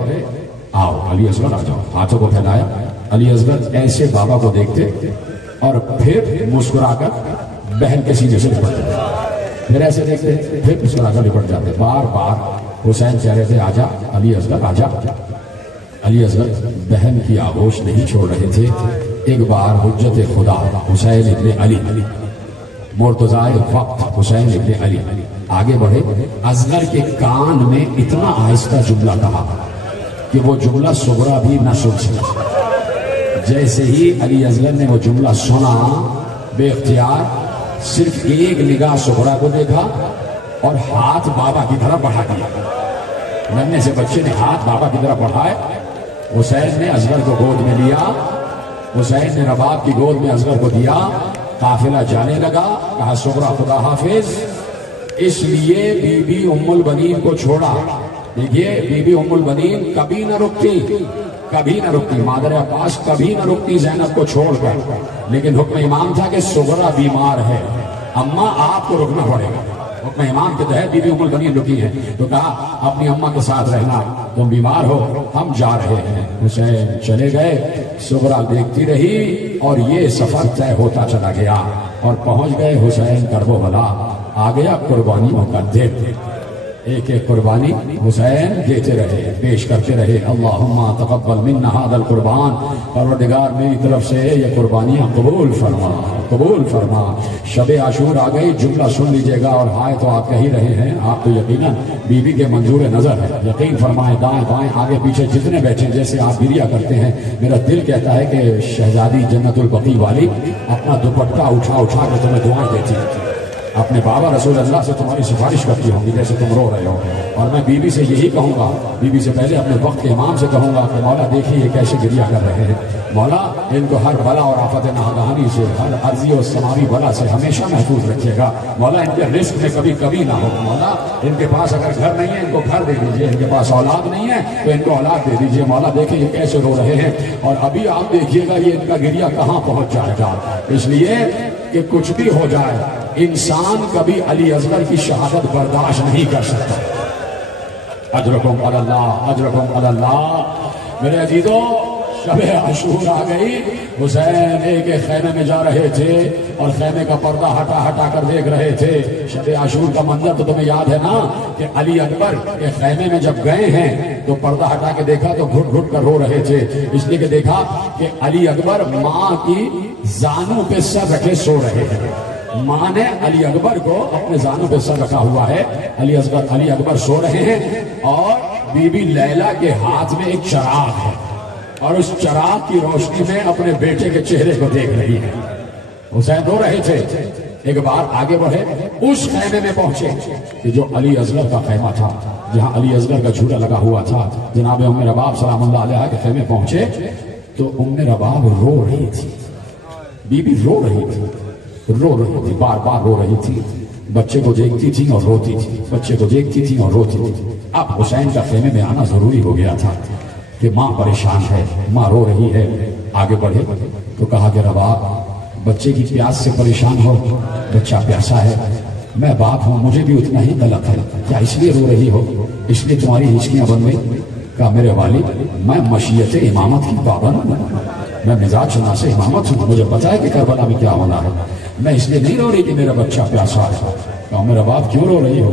آؤ علی اصغر آ جاؤ, ہاتھوں کو پھیلایا. علی اصغر ایسے بابا کو دیکھتے اور پھر مسکرا کر بہن کے سینے سے لپٹ جاتے, پھر ایسے دیکھتے پھر مسکرا کر لپٹ جاتے. بار بار حسین کہہ رہے تھے آجا علی اصغر آجا. علی اصغر بہن کی آغوش نہیں چھوڑ رہے تھے. ایک بار حجت خدا حسین ابن علی, مرتضیٰ وقت حسین ابن علی آگے بڑھے. اصغر کے کان میں اتنا آہستہ جملہ کہا کہ وہ جملہ صغرا بھی نہ سن سکا. جیسے ہی علی اصغر نے وہ جملہ سنا, بے اختیار صرف ایک نگاہ صغرا کو دیکھا اور ہاتھ بابا کی طرف بڑھا دیا. ننھے سے بچے نے ہاتھ بابا کی طرف بڑھائے. حسین نے اصغر کو گود میں لیا, حسین نے رباب کی گود میں اصغر کو دیا. قافلہ جانے لگا, کہا صغرا خدا حافظ. اس لیے بی بی ام البنین کو چھوڑا. دیکھیے بی بی ام البنین کبھی نہ رکتی, کبھی نہ رکتی، مادر عباس کبھی نہ رکتی زینب کو چھوڑ کر، لیکن حکم امام تھا کہ صغرا بیمار ہے، اماں آپ کو رکنا پڑے گا۔ حکم امام کے تحت بی بی ام البنین رکی ہے، تو کہا اپنی اماں کے ساتھ رہنا، تم بیمار ہو، ہم جا رہے ہیں۔ حسین چلے گئے، صغرا دیکھتی رہی اور یہ سفر طے ہوتا چلا گیا اور پہنچ گئے حسین کربلا۔ آ گیا قربانیوں کا دن، ایک ایک قربانی حسین دیتے رہے، پیش کرتے رہے۔ اللہم تقبل منا ھذا القربان، پروردگار میری طرف سے یہ قربانیاں قبول فرما، قبول فرما۔ شب عاشور آ گئی، جملہ سن لیجئے گا، اور ہائے تو آپ کہہ رہے ہیں، آپ تو یقیناً بی بی کے منظور نظر ہے، یقین فرمائیں، دائیں بائیں آگے پیچھے جتنے بیٹھے جیسے آپ گریا کرتے ہیں، میرا دل کہتا ہے کہ شہزادی جنت البقیع والی اپنا دوپٹہ اٹھا اٹھا کے تمہیں دعائیں دیتی ہے، اپنے بابا رسول اللہ سے تمہاری سفارش کرتی ہوں گی جیسے تم رو رہے ہو۔ اور میں بی بی سے یہی کہوں گا، بی بی سے پہلے اپنے وقت کے امام سے کہوں گا کہ مولا دیکھیے یہ کیسے گریا کر رہے ہیں، مولا ان کو ہر بلا اور آفت ناگہانی سے، ہر عرضی اور سماوی بلا سے ہمیشہ محفوظ رکھیے گا، مولا ان کے رزق میں کبھی کبھی نہ ہو، مولا ان کے پاس اگر گھر نہیں ہے ان کو گھر دے دیجئے، ان کے پاس اولاد نہیں ہے تو ان کو اولاد دے دیجئے، مولا دیکھیں یہ کیسے رو رہے ہیں، اور ابھی آپ دیکھیے گا یہ ان کا گریا کہاں پہنچ جائے گا۔ اس لیے کہ کچھ بھی ہو جائے انسان کبھی علی اصغر کی شہادت برداشت نہیں کر سکتا۔ اجرکم علی اللہ، اجرکم علی اللہ۔ میرے عزیزو، شب عاشور آ گئی، حسین ایک ایک خیمے میں جا رہے تھے اور خیمے کا پردہ ہٹا ہٹا کر دیکھ رہے تھے۔ شب عاشور کا منظر تو تمہیں یاد ہے نا کہ علی اکبر کے خیمے میں جب گئے ہیں تو پردہ ہٹا کے دیکھا تو گھٹ گھٹ کر رو رہے تھے، اس لیے کہ دیکھا کہ علی اکبر ماں کی زانوں پہ سر رکھے سو رہے ہیں، ماں نے علی اکبر کو اپنے زانوں پہ سر رکھا ہوا ہے، علی اکبر سو رہے ہیں، اور بی بی لیلا کے ہاتھ میں ایک چراغ ہے اور اس چراغ کی روشنی میں اپنے بیٹے کے چہرے کو دیکھ رہی ہے۔ حسین رو رہے تھے، ایک بار آگے بڑھے، اس خیمے میں پہنچے کہ جو علی اصغر کا خیمہ تھا، جہاں علی اصغر کا جھولا لگا ہوا تھا۔ جناب ام رباب سلام اللہ علیہ کے خیمے پہنچے تو ام رباب رو رہی تھی، بی بی رو رہی تھی، بار بار رو رہی تھی، بچے کو دیکھتی تھی اور روتی تھی، بچے کو دیکھتی تھی اور روتی تھی۔ اب حسین کا خیمے میں آنا ضروری ہو گیا تھا کہ ماں پریشان ہے، ماں رو رہی ہے۔ آگے بڑھے تو کہا کہ رباب بچے کی پیاس سے پریشان ہو، بچہ پیاسا ہے، میں باپ ہوں، مجھے بھی اتنا ہی غلط ہے، کیا اس لیے رو رہی ہو، اس لیے تمہاری ہچکیاں بن گئی؟ کہا میرے والد میں مشیت امامت کی پابند ہوں، میں مزاج شناس امامت ہوں، مجھے پتا ہے کہ کربلا میں کیا ہونا ہے، میں اس لیے نہیں رو رہی کہ میرا بچہ پیاسا ہے۔ کہا میرا باپ کیوں رو رہی ہو؟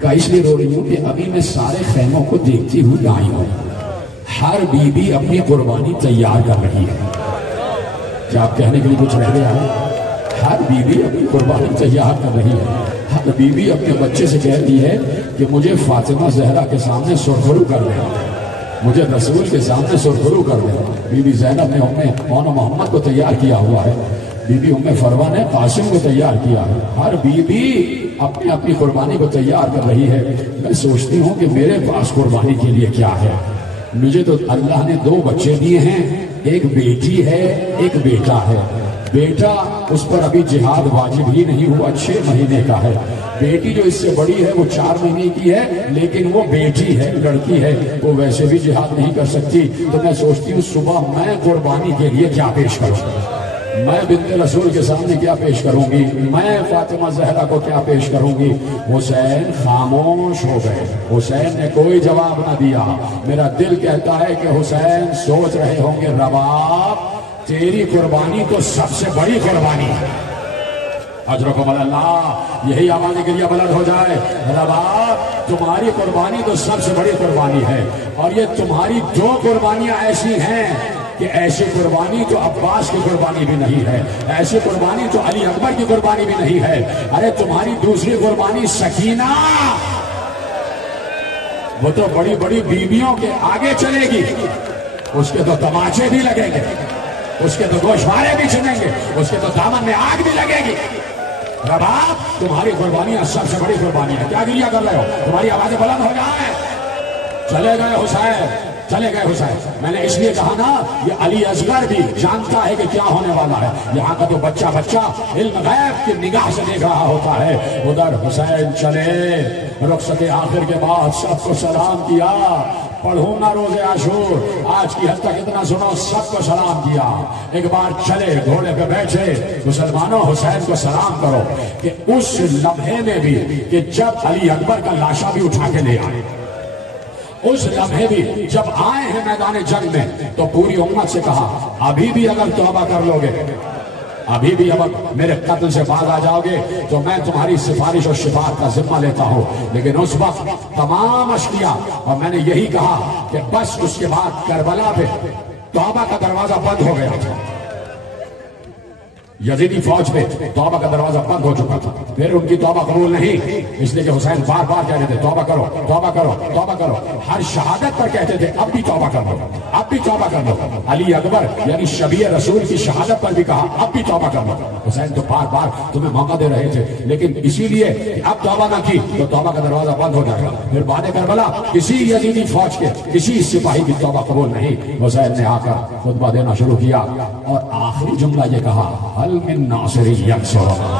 کہا اس لیے رو رہی ہوں کہ ابھی میں سارے خیموں کو دیکھتی ہوئی آئی ہوں، ہر بی بی اپنی قربانی تیار کر رہی ہے۔ کیا آپ کہنے کے لیے کچھ رہ گیا ہے؟ ہر بی بی اپنی قربانی تیار کر رہی ہے، ہر بی بی اپنے بچے سے کہتی ہے کہ مجھے فاطمہ زہرا کے سامنے سرخرو کر دے، مجھے رسول کے سامنے سرخرو کر دے۔ بی بی زینب نے ام محمد کو تیار کیا ہوا ہے، بی بی ام فروا نے قاسم کو تیار کیا ہے، ہر بی بی اپنی اپنی قربانی کو تیار کر رہی ہے۔ میں سوچتی ہوں کہ میرے پاس قربانی کے لیے کیا ہے؟ مجھے تو اللہ نے 2 بچے دیے ہیں، ایک بیٹی ہے ایک بیٹا ہے۔ بیٹا اس پر ابھی جہاد واجب ہی نہیں ہوا، 6 مہینے کا ہے۔ بیٹی جو اس سے بڑی ہے وہ 4 مہینے کی ہے، لیکن وہ بیٹی ہے، لڑکی ہے، وہ ویسے بھی جہاد نہیں کر سکتی۔ تو میں سوچتی ہوں صبح میں قربانی کے لیے کیا پیش کروں، میں بنت رسول کے سامنے کیا پیش کروں گی، میں فاطمہ زہرا کو کیا پیش کروں گی۔ حسین خاموش ہو گئے، حسین نے کوئی جواب نہ دیا۔ میرا دل کہتا ہے کہ حسین سوچ رہے ہوں گے رباب تیری قربانی تو سب سے بڑی قربانی ہے، اجرکم اللہ، یہی آواز کے لیے بلند ہو جائے، رباب تمہاری قربانی تو سب سے بڑی قربانی ہے، اور یہ تمہاری 2 قربانیاں ایسی ہیں کہ ایسی قربانی تو عباس کی قربانی بھی نہیں ہے، ایسی قربانی تو علی اکبر کی قربانی بھی نہیں ہے۔ ارے تمہاری دوسری قربانی سکینہ، وہ تو بڑی بڑی بیویوں کے آگے چلے گی، اس کے تو تماچے بھی لگیں گے، اس کے تو گوشوارے بھی چلیں گے، اس کے تو دامن میں آگ بھی لگے گی۔ رباب تمہاری قربانیاں سب سے بڑی قربانی ہے، کیا گریہ کر رہے ہو؟ تمہاری آوازیں بلند ہو جائیں۔ چلے گئے حسین، چلے گئے حسین. میں نے اس لیے کہا نا یہ علی اصغر بھی جانتا ہے کہ کیا ہونے والا ہے. یہاں کا تو بچہ علم غیب کی نگاہ سے دیکھ رہا ہوتا ہے. ادھر حسین چلے، رخصت آخر کے بعد سب کو سلام کیا. پڑھوں نہ روز عاشور، آج کی حد تک اتنا سنو، سب کو سلام کیا. ایک بار چلے، گھوڑے پہ بیٹھے. مسلمانوں حسین کو سلام کرو کہ اس لمحے میں بھی کہ جب علی اکبر کا لاشا بھی اٹھا کے لے آئے، اس لمحے بھی جب آئے ہیں میدان جنگ میں تو پوری امت سے کہا ابھی بھی اگر توبہ کر لو گے، ابھی بھی اگر میرے قتل سے باز آ جاؤ گے تو میں تمہاری سفارش اور شفاعت کا ذمہ لیتا ہوں. لیکن اس وقت تمام اشقیاء، اور میں نے یہی کہا کہ بس اس کے بعد کربلا پہ توبہ کا دروازہ بند ہو گیا تھا. یزیدی فوج پہ توبہ کا دروازہ بند ہو چکا تھا. پھر ان کی توبہ قبول نہیں، اس لیے کہ حسین بار بار کہہ رہے تھے توبہ کرو توبہ کرو توبہ کرو. ہر شہادت پر کہتے تھے اب بھی توبہ کر لو، اب بھی توبہ کر لو. علی اکبر یعنی شبیہ رسول کی شہادت پر بھی کہا اب بھی توبہ کر لو. حسین تو بار بار تمہیں موقع دے رہے تھے، لیکن اسی لیے کہ اب توبہ نہ کی تو توبہ کا دروازہ بند ہو جائے گا. پھر بعد کربلا کسی یزیدی فوج کے کسی سپاہی کی توبہ قبول نہیں. حسین نے آ کر خطبہ دینا شروع کیا اور آخری جملہ یہ کہا حل من ناصری ینصرنا،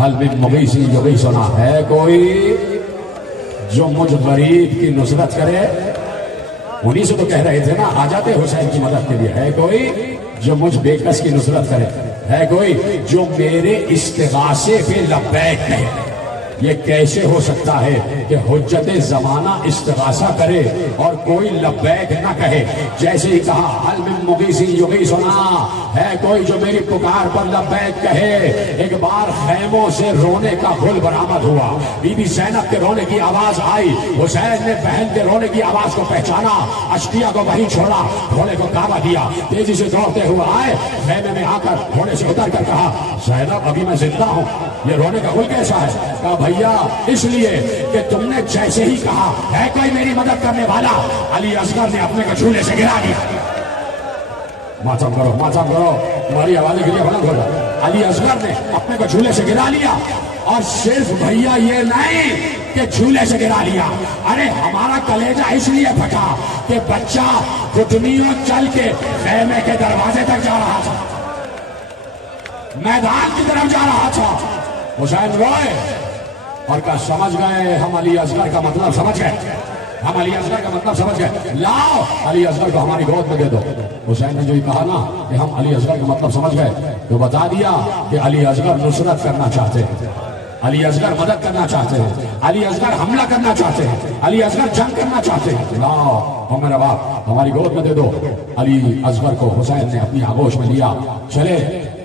حل من مغیثی یغیثنا. ہے کوئی جو مجھ غریب کی نصرت کرے؟ انہی سے تو کہہ رہے تھے نا آ جاتے حسین کی مدد کے لیے. ہے کوئی جو مجھ بے کس کی نصرت کرے؟ ہے کوئی جو میرے استغاثے پہ لبیک کہے؟ یہ کیسے ہو سکتا ہے کہ حجت زمانہ استغاثہ کرے اور کوئی لبیک نہ کہے؟ جیسے ہی کہا حل من مغیث یغیثنا، ہے کوئی جو میری پکار پر لبیک کہے. ایک بار خیموں سے رونے کا گل برآمد ہوا. بی بی زینب کے رونے کی آواز آئی. حسین نے بہن کے رونے کی آواز کو پہچانا، اشقیاء کو وہیں چھوڑا، گھوڑے کو دعویٰ دیا، تیزی سے دوڑتے ہوئے آئے. خیمے میں آ کر گھوڑے سے اتر کر کہا زینب ابھی میں زندہ ہوں، یہ رونے کا گل کیسا ہے؟ کہا بھیا اس لیے کہ تم نے جیسے ہی کہا ہے کوئی میری مدد کرنے والا، علی اصغر نے اپنے کو جھولے سے گرا دیا. ماتم کرو ماتم کرو، تمہاری آوازیں کے لیے بلند ہو جائے. علی اصغر نے اپنے کو جھولے سے گرا لیا. اور صرف بھیا یہ نہیں کہ جھولے سے گرا لیا، ارے ہمارا کلیجہ اس لیے پھٹا کہ بچہ گھٹنیوں چل کے خیمے کے دروازے تک جا رہا تھا، میدان کی طرف جا رہا تھا. حسین روئے اور کہا سمجھ گئے، ہم علی اصغر کا مطلب سمجھ گئے، ہم علی اصغر کا مطلب سمجھ گئے، لاؤ علی اصغر کو ہماری گود میں دے دو. حسین نے جو ہی کہا نا کہ ہم علی اصغر کا مطلب سمجھ گئے تو بتا دیا کہ علی اصغر نصرت کرنا چاہتے ہیں، علی اصغر مدد کرنا چاہتے ہیں، علی اصغر حملہ کرنا چاہتے ہیں، علی اصغر جنگ کرنا چاہتے ہیں. لاؤ ہم میرا باپ ہماری گود میں دے دو. علی اصغر کو حسین نے اپنی آغوش میں لیا. چلے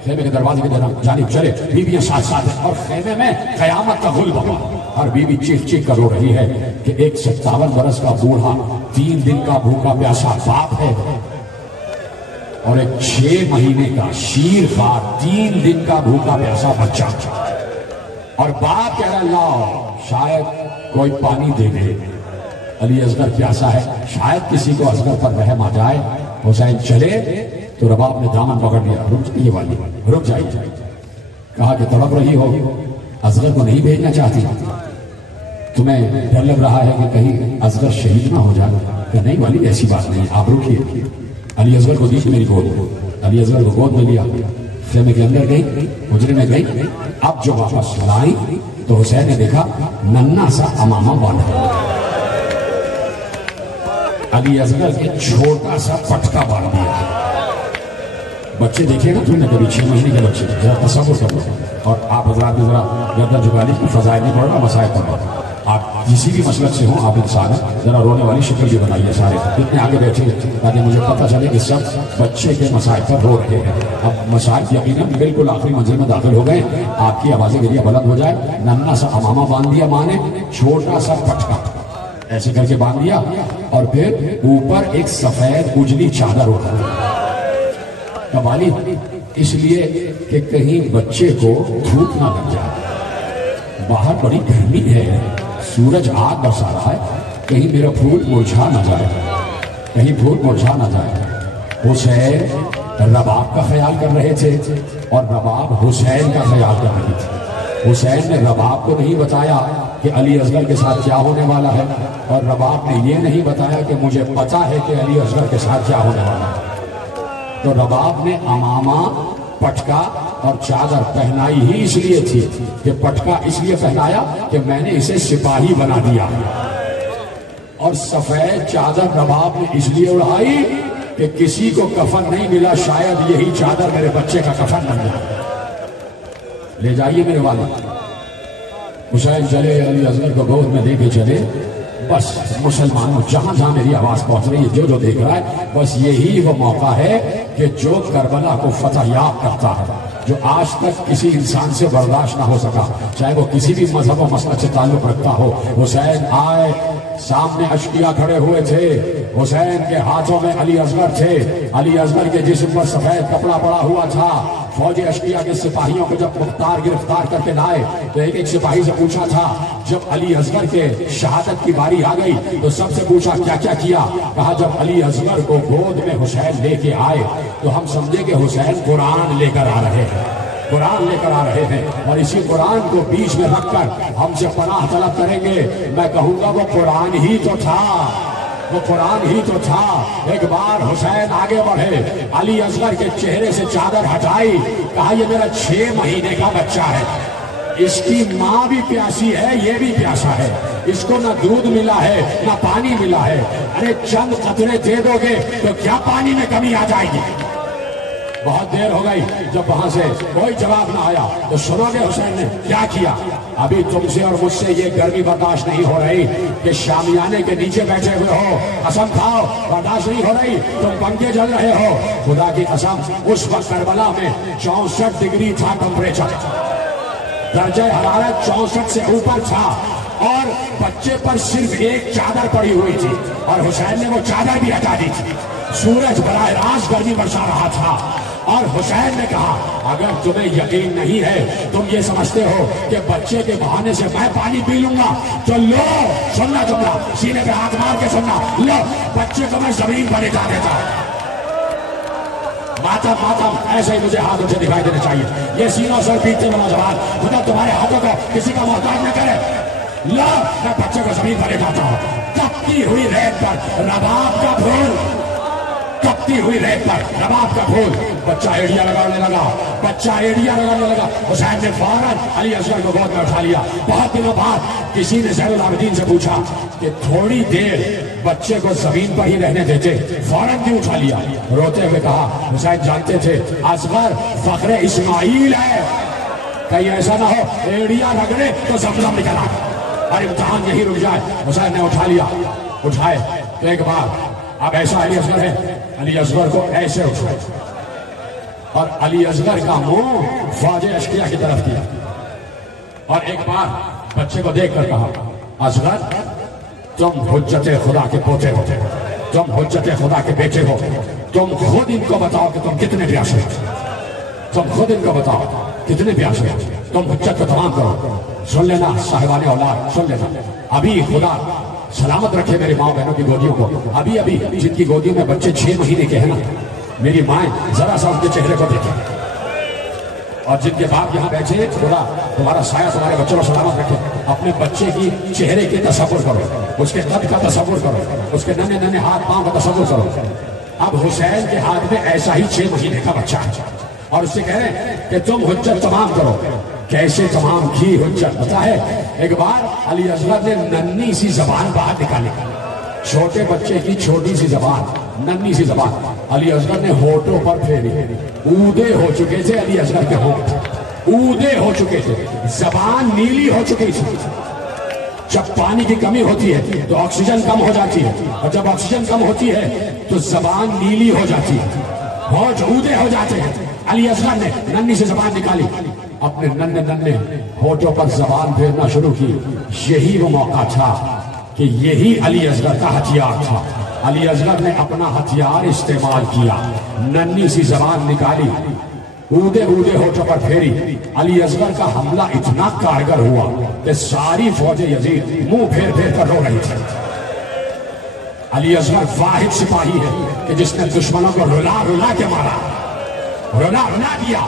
خیمے کے دروازے کی جانب چلے، بیویاں ساتھ ساتھ ہیں اور خیمے میں قیامت کا غل بہا. ہر بیوی چیخ چیخ کر رو رہی ہے کہ ایک 57 برس کا بوڑھا 3 دن کا بھوکا پیاسا باپ ہے اور ایک 6 مہینے کا شیر خوار 3 دن کا بھوکا پیاسا بچہ. اور باپ کہہ رہا لاؤ شاید کوئی پانی دے دے، علی اصغر پیاسا ہے، شاید کسی کو اصغر پر رحم آ جائے. حسین چلے تو رباب نے دامن پکڑ لیا، رک جائیے والی، رک جائیے. کہا کہ تڑپ رہی ہو، اصغر کو نہیں بھیجنا چاہتی، تمہیں ڈر لگ رہا ہے کہ کہیں اصغر شہید نہ ہو جائے؟ کہ نہیں والی ایسی بات نہیں، آپ رکیے. علی اصغر کو دی میری گود. علی اصغر کو گود میں لیا، خیمے کے اندر گئی، حجرے میں گئی. اب جو واپس لائی تو حسین نے دیکھا ننھا سا امامہ باندھا، علی اصغر کے چھوٹا سا پٹکا باندھ دیا. بچے دیکھیں نا تم نے کبھی 6 مہینے کے بچے، ذرا تصور کرو. اور آپ حضرات نے ذرا گردن جھکا لی، فضائل نہیں پڑھ رہا، مسائل پڑھ رہا. آپ کسی بھی مسلک سے ہوں، آپ انسان ہیں، ذرا رونے والی شکل بھی بنائیے سارے اتنے آگے بیٹھے تاکہ مجھے پتہ چلے کہ سب بچے کے مسائل پر رو رہے ہیں. اب مسائل یقیناً بالکل آخری منزل میں داخل ہو گئے. آپ کی آوازیں کے لیے بلند ہو جائے. ننھا سا امامہ باندھ دیا ماں نے، چھوٹا سا پٹکا ایسے کر کے باندھ دیا اور پھر اوپر ایک سفید اجلی چادر اٹھا. قوالی اس لیے کہ کہیں بچے کو دھوپ نہ لگ جائے، باہر بڑی گرمی ہے، سورج آگ برسا رہا ہے، کہیں میرا پھول مرجھا نہ جائے، کہیں پھول مرجھا نہ جائے. حسین رباب کا خیال کر رہے تھے اور رباب حسین کا خیال کر رہی تھی. حسین نے رباب کو نہیں بتایا کہ علی اصغر کے ساتھ کیا ہونے والا ہے، اور رباب نے یہ نہیں بتایا کہ مجھے پتا ہے کہ علی اصغر کے ساتھ کیا ہونے والا ہے۔ تو رباب نے امامہ، پٹکا اور چادر پہنائی ہی اس لیے تھی کہ پٹکا اس لیے پہنایا کہ میں نے اسے سپاہی بنا دیا، اور سفید چادر رباب نے اس لیے اڑائی کہ کسی کو کفن نہیں ملا، شاید یہی چادر میرے بچے کا کفن بن جائے۔ لے جائیے میرے والد، حسین چلے علی اصغر کو گود میں دے کے چلے۔ بس مسلمانوں جہاں جہاں میری آواز پہنچ رہی ہے، جو دیکھ رہا ہے، بس یہی وہ موقع ہے کہ جو کربلا کو فتح یاب کرتا ہے، جو آج تک کسی انسان سے برداشت نہ ہو سکا، چاہے وہ کسی بھی مذہب و مسلک سے تعلق رکھتا ہو۔ حسین آئے، سامنے اشقیاء کھڑے ہوئے تھے، حسین کے ہاتھوں میں علی اصغر تھے، علی اصغر کے جسم پر سفید کپڑا پڑا ہوا تھا۔ فوج اشقیاء کے سپاہیوں کو جب مختار گرفتار کر کے لائے تو ایک سپاہی سے پوچھا تھا، جب علی اصغر کے شہادت کی باری آ گئی تو سب سے پوچھا کیا کیا کیا؟ کہا جب علی اصغر کو گود میں حسین لے کے آئے تو ہم سمجھے کہ حسین قرآن لے کر آ رہے ہیں، قرآن لے کر آ رہے ہیں، اور اسی قرآن کو بیچ میں رکھ کر ہم سے پناہ طلب کریں گے۔ میں کہوں گا وہ قرآن ہی تو تھا، وہ قرآن ہی تو تھا۔ ایک بار حسین آگے بڑھے، علی اصغر کے چہرے سے چادر ہٹائی، کہا یہ میرا 6 مہینے کا بچہ ہے، اس کی ماں بھی پیاسی ہے، یہ بھی پیاسا ہے، اس کو نہ دودھ ملا ہے نہ پانی ملا ہے، ارے چند قطرے دے دو گے تو کیا پانی میں کمی آ جائے گی؟ بہت دیر ہو گئی، جب وہاں سے کوئی جواب نہ آیا تو سنو گے حسین نے کیا کیا؟ ابھی تم سے اور مجھ سے یہ گرمی برداشت نہیں ہو رہی کہ شامیانے کے نیچے بیٹھے ہوئے ہو، قسم کھاؤ برداشت نہیں ہو رہی، تم پنکھے جل رہے ہو۔ خدا کی قسم اس وقت کربلا میں 64 ڈگری تھا ٹمپریچر، درجہ حرارت 64 سے اوپر تھا، اور بچے پر صرف ایک چادر پڑی ہوئی تھی، اور حسین نے وہ چادر بھی ہٹا دی تھی۔ سورج براہ راست گرمی برسا رہا تھا، اور حسین نے کہا اگر تمہیں یقین نہیں ہے، تم یہ سمجھتے ہو کہ بچے کے بہانے سے میں پانی پی لوں گا، تو لو، سننا جملہ، سینے پہ ہاتھ مار کے سننا، لو بچے کو میں زمین پر لٹا دیتا ہوں۔ ماتم ماتم ایسے ہی مجھے ہاتھوں سے دکھائی دینے چاہیے، یہ سینوں سر پیٹتے میں نوجوان، خدا تمہارے ہاتھوں کو کسی کا محتاج نہ کرے، لو میں بچے کو زمین پر لٹاتا ہوں۔ تپتی ہوئی ریت پر رباب کا پھول، تپتی ہوئی ریت پر رباب کا پھول، بچہ ایڑیا لگانے لگا، بچہ ایڑیا لگانے لگا۔ حسین نے فوراً علی اصغر کو گود میں اٹھا لیا۔ بہت دنوں بعد کسی نے زین العابدین سے پوچھا کہ تھوڑی دیر بچے کو زمین پر ہی رہنے دیتے، فوراً کیوں اٹھا لیا؟ روتے ہوئے کہا حسین جانتے تھے اصغر فخر اسماعیل ہے، کہیں ایسا نہ ہو ایڑیا رگڑے تو زمزم نکلا اور امتحان یہی رک جائے۔ حسین نے اٹھا لیا، اٹھائے تو ایک بار اب ایسا علی اصغر ہے، علی اصغر کو ایسے اٹھائے اور علی اصغر کا منہ فوج اشقیاء کی طرف کیا، اور ایک بار بچے کو دیکھ کر کہا اصغر تم حجت خدا کے پوتے ہو، تم حجت خدا کے بیٹے ہو، تم خود ان کو بتاؤ کہ تم کتنے پیاسے ہو، تم خود ان کو بتاؤ کتنے پیاسے ہو، تم حجت کو تمام کرو۔ سن لینا صاحبان اولاد، سن لینا، ابھی خدا سلامت رکھے میری ماں بہنوں کی گودیوں کو، ابھی ابھی جن کی گودیوں میں بچے 6 مہینے کے ہیں نا، میری مائیں ذرا سا ان کے چہرے کو دیکھیں، اور جن کے باپ یہاں بیٹھے ہیں خدا تمہارا سایہ تمہارے بچوں کو سلامت رکھے۔ اپنے بچے کی چہرے کی تصور کرو، اس کے قد کا تصور کرو، اس کے ننھے ننھے ہاتھ پاؤں کا تصور کرو۔ اب حسین کے ہاتھ میں ایسا ہی 6 مہینے کا بچہ ہے، اور اس سے کہہ رہے ہیں کہ تم حجت تمام کرو۔ کیسے تمام کی حجت پتا ہے؟ ایک بار علی اصغر نے ننھی سی زبان باہر نکالی، چھوٹے بچے کی چھوٹی سی زبان، ننھی سی زبان، علی اصغر نے ہونٹوں پر پھیری، اودے ہو چکے تھے علی اصغر کے ہونٹ، اودے ہو چکے تھے، زبان نیلی ہو چکی تھی۔ جب پانی کی کمی ہوتی ہے تو آکسیجن کم ہو جاتی ہے، اور جب آکسیجن کم ہوتی ہے تو زبان نیلی ہو جاتی ہے، ہونٹ اودے ہو جاتے ہیں۔ علی اصغر نے ننھی سی زبان نکالی، اپنے ننھے ننھے ہونٹوں پر زبان پھیرنا شروع کی۔ یہی وہ موقع تھا کہ یہی علی اصغر کا ہتھیار تھا۔ علی اصغر نے اپنا ہتھیار استعمال کیا، ننھی سی زبان نکالی، اودے اودے ہونٹوں پر پھیری۔ علی اصغر کا حملہ اتنا کارگر ہوا کہ ساری فوج یزید منہ پھیر پھیر کر رو رہی تھی۔ علی اصغر واحد سپاہی ہے کہ جس نے دشمنوں کو رلا رلا کے مارا، رلا رلا دیا۔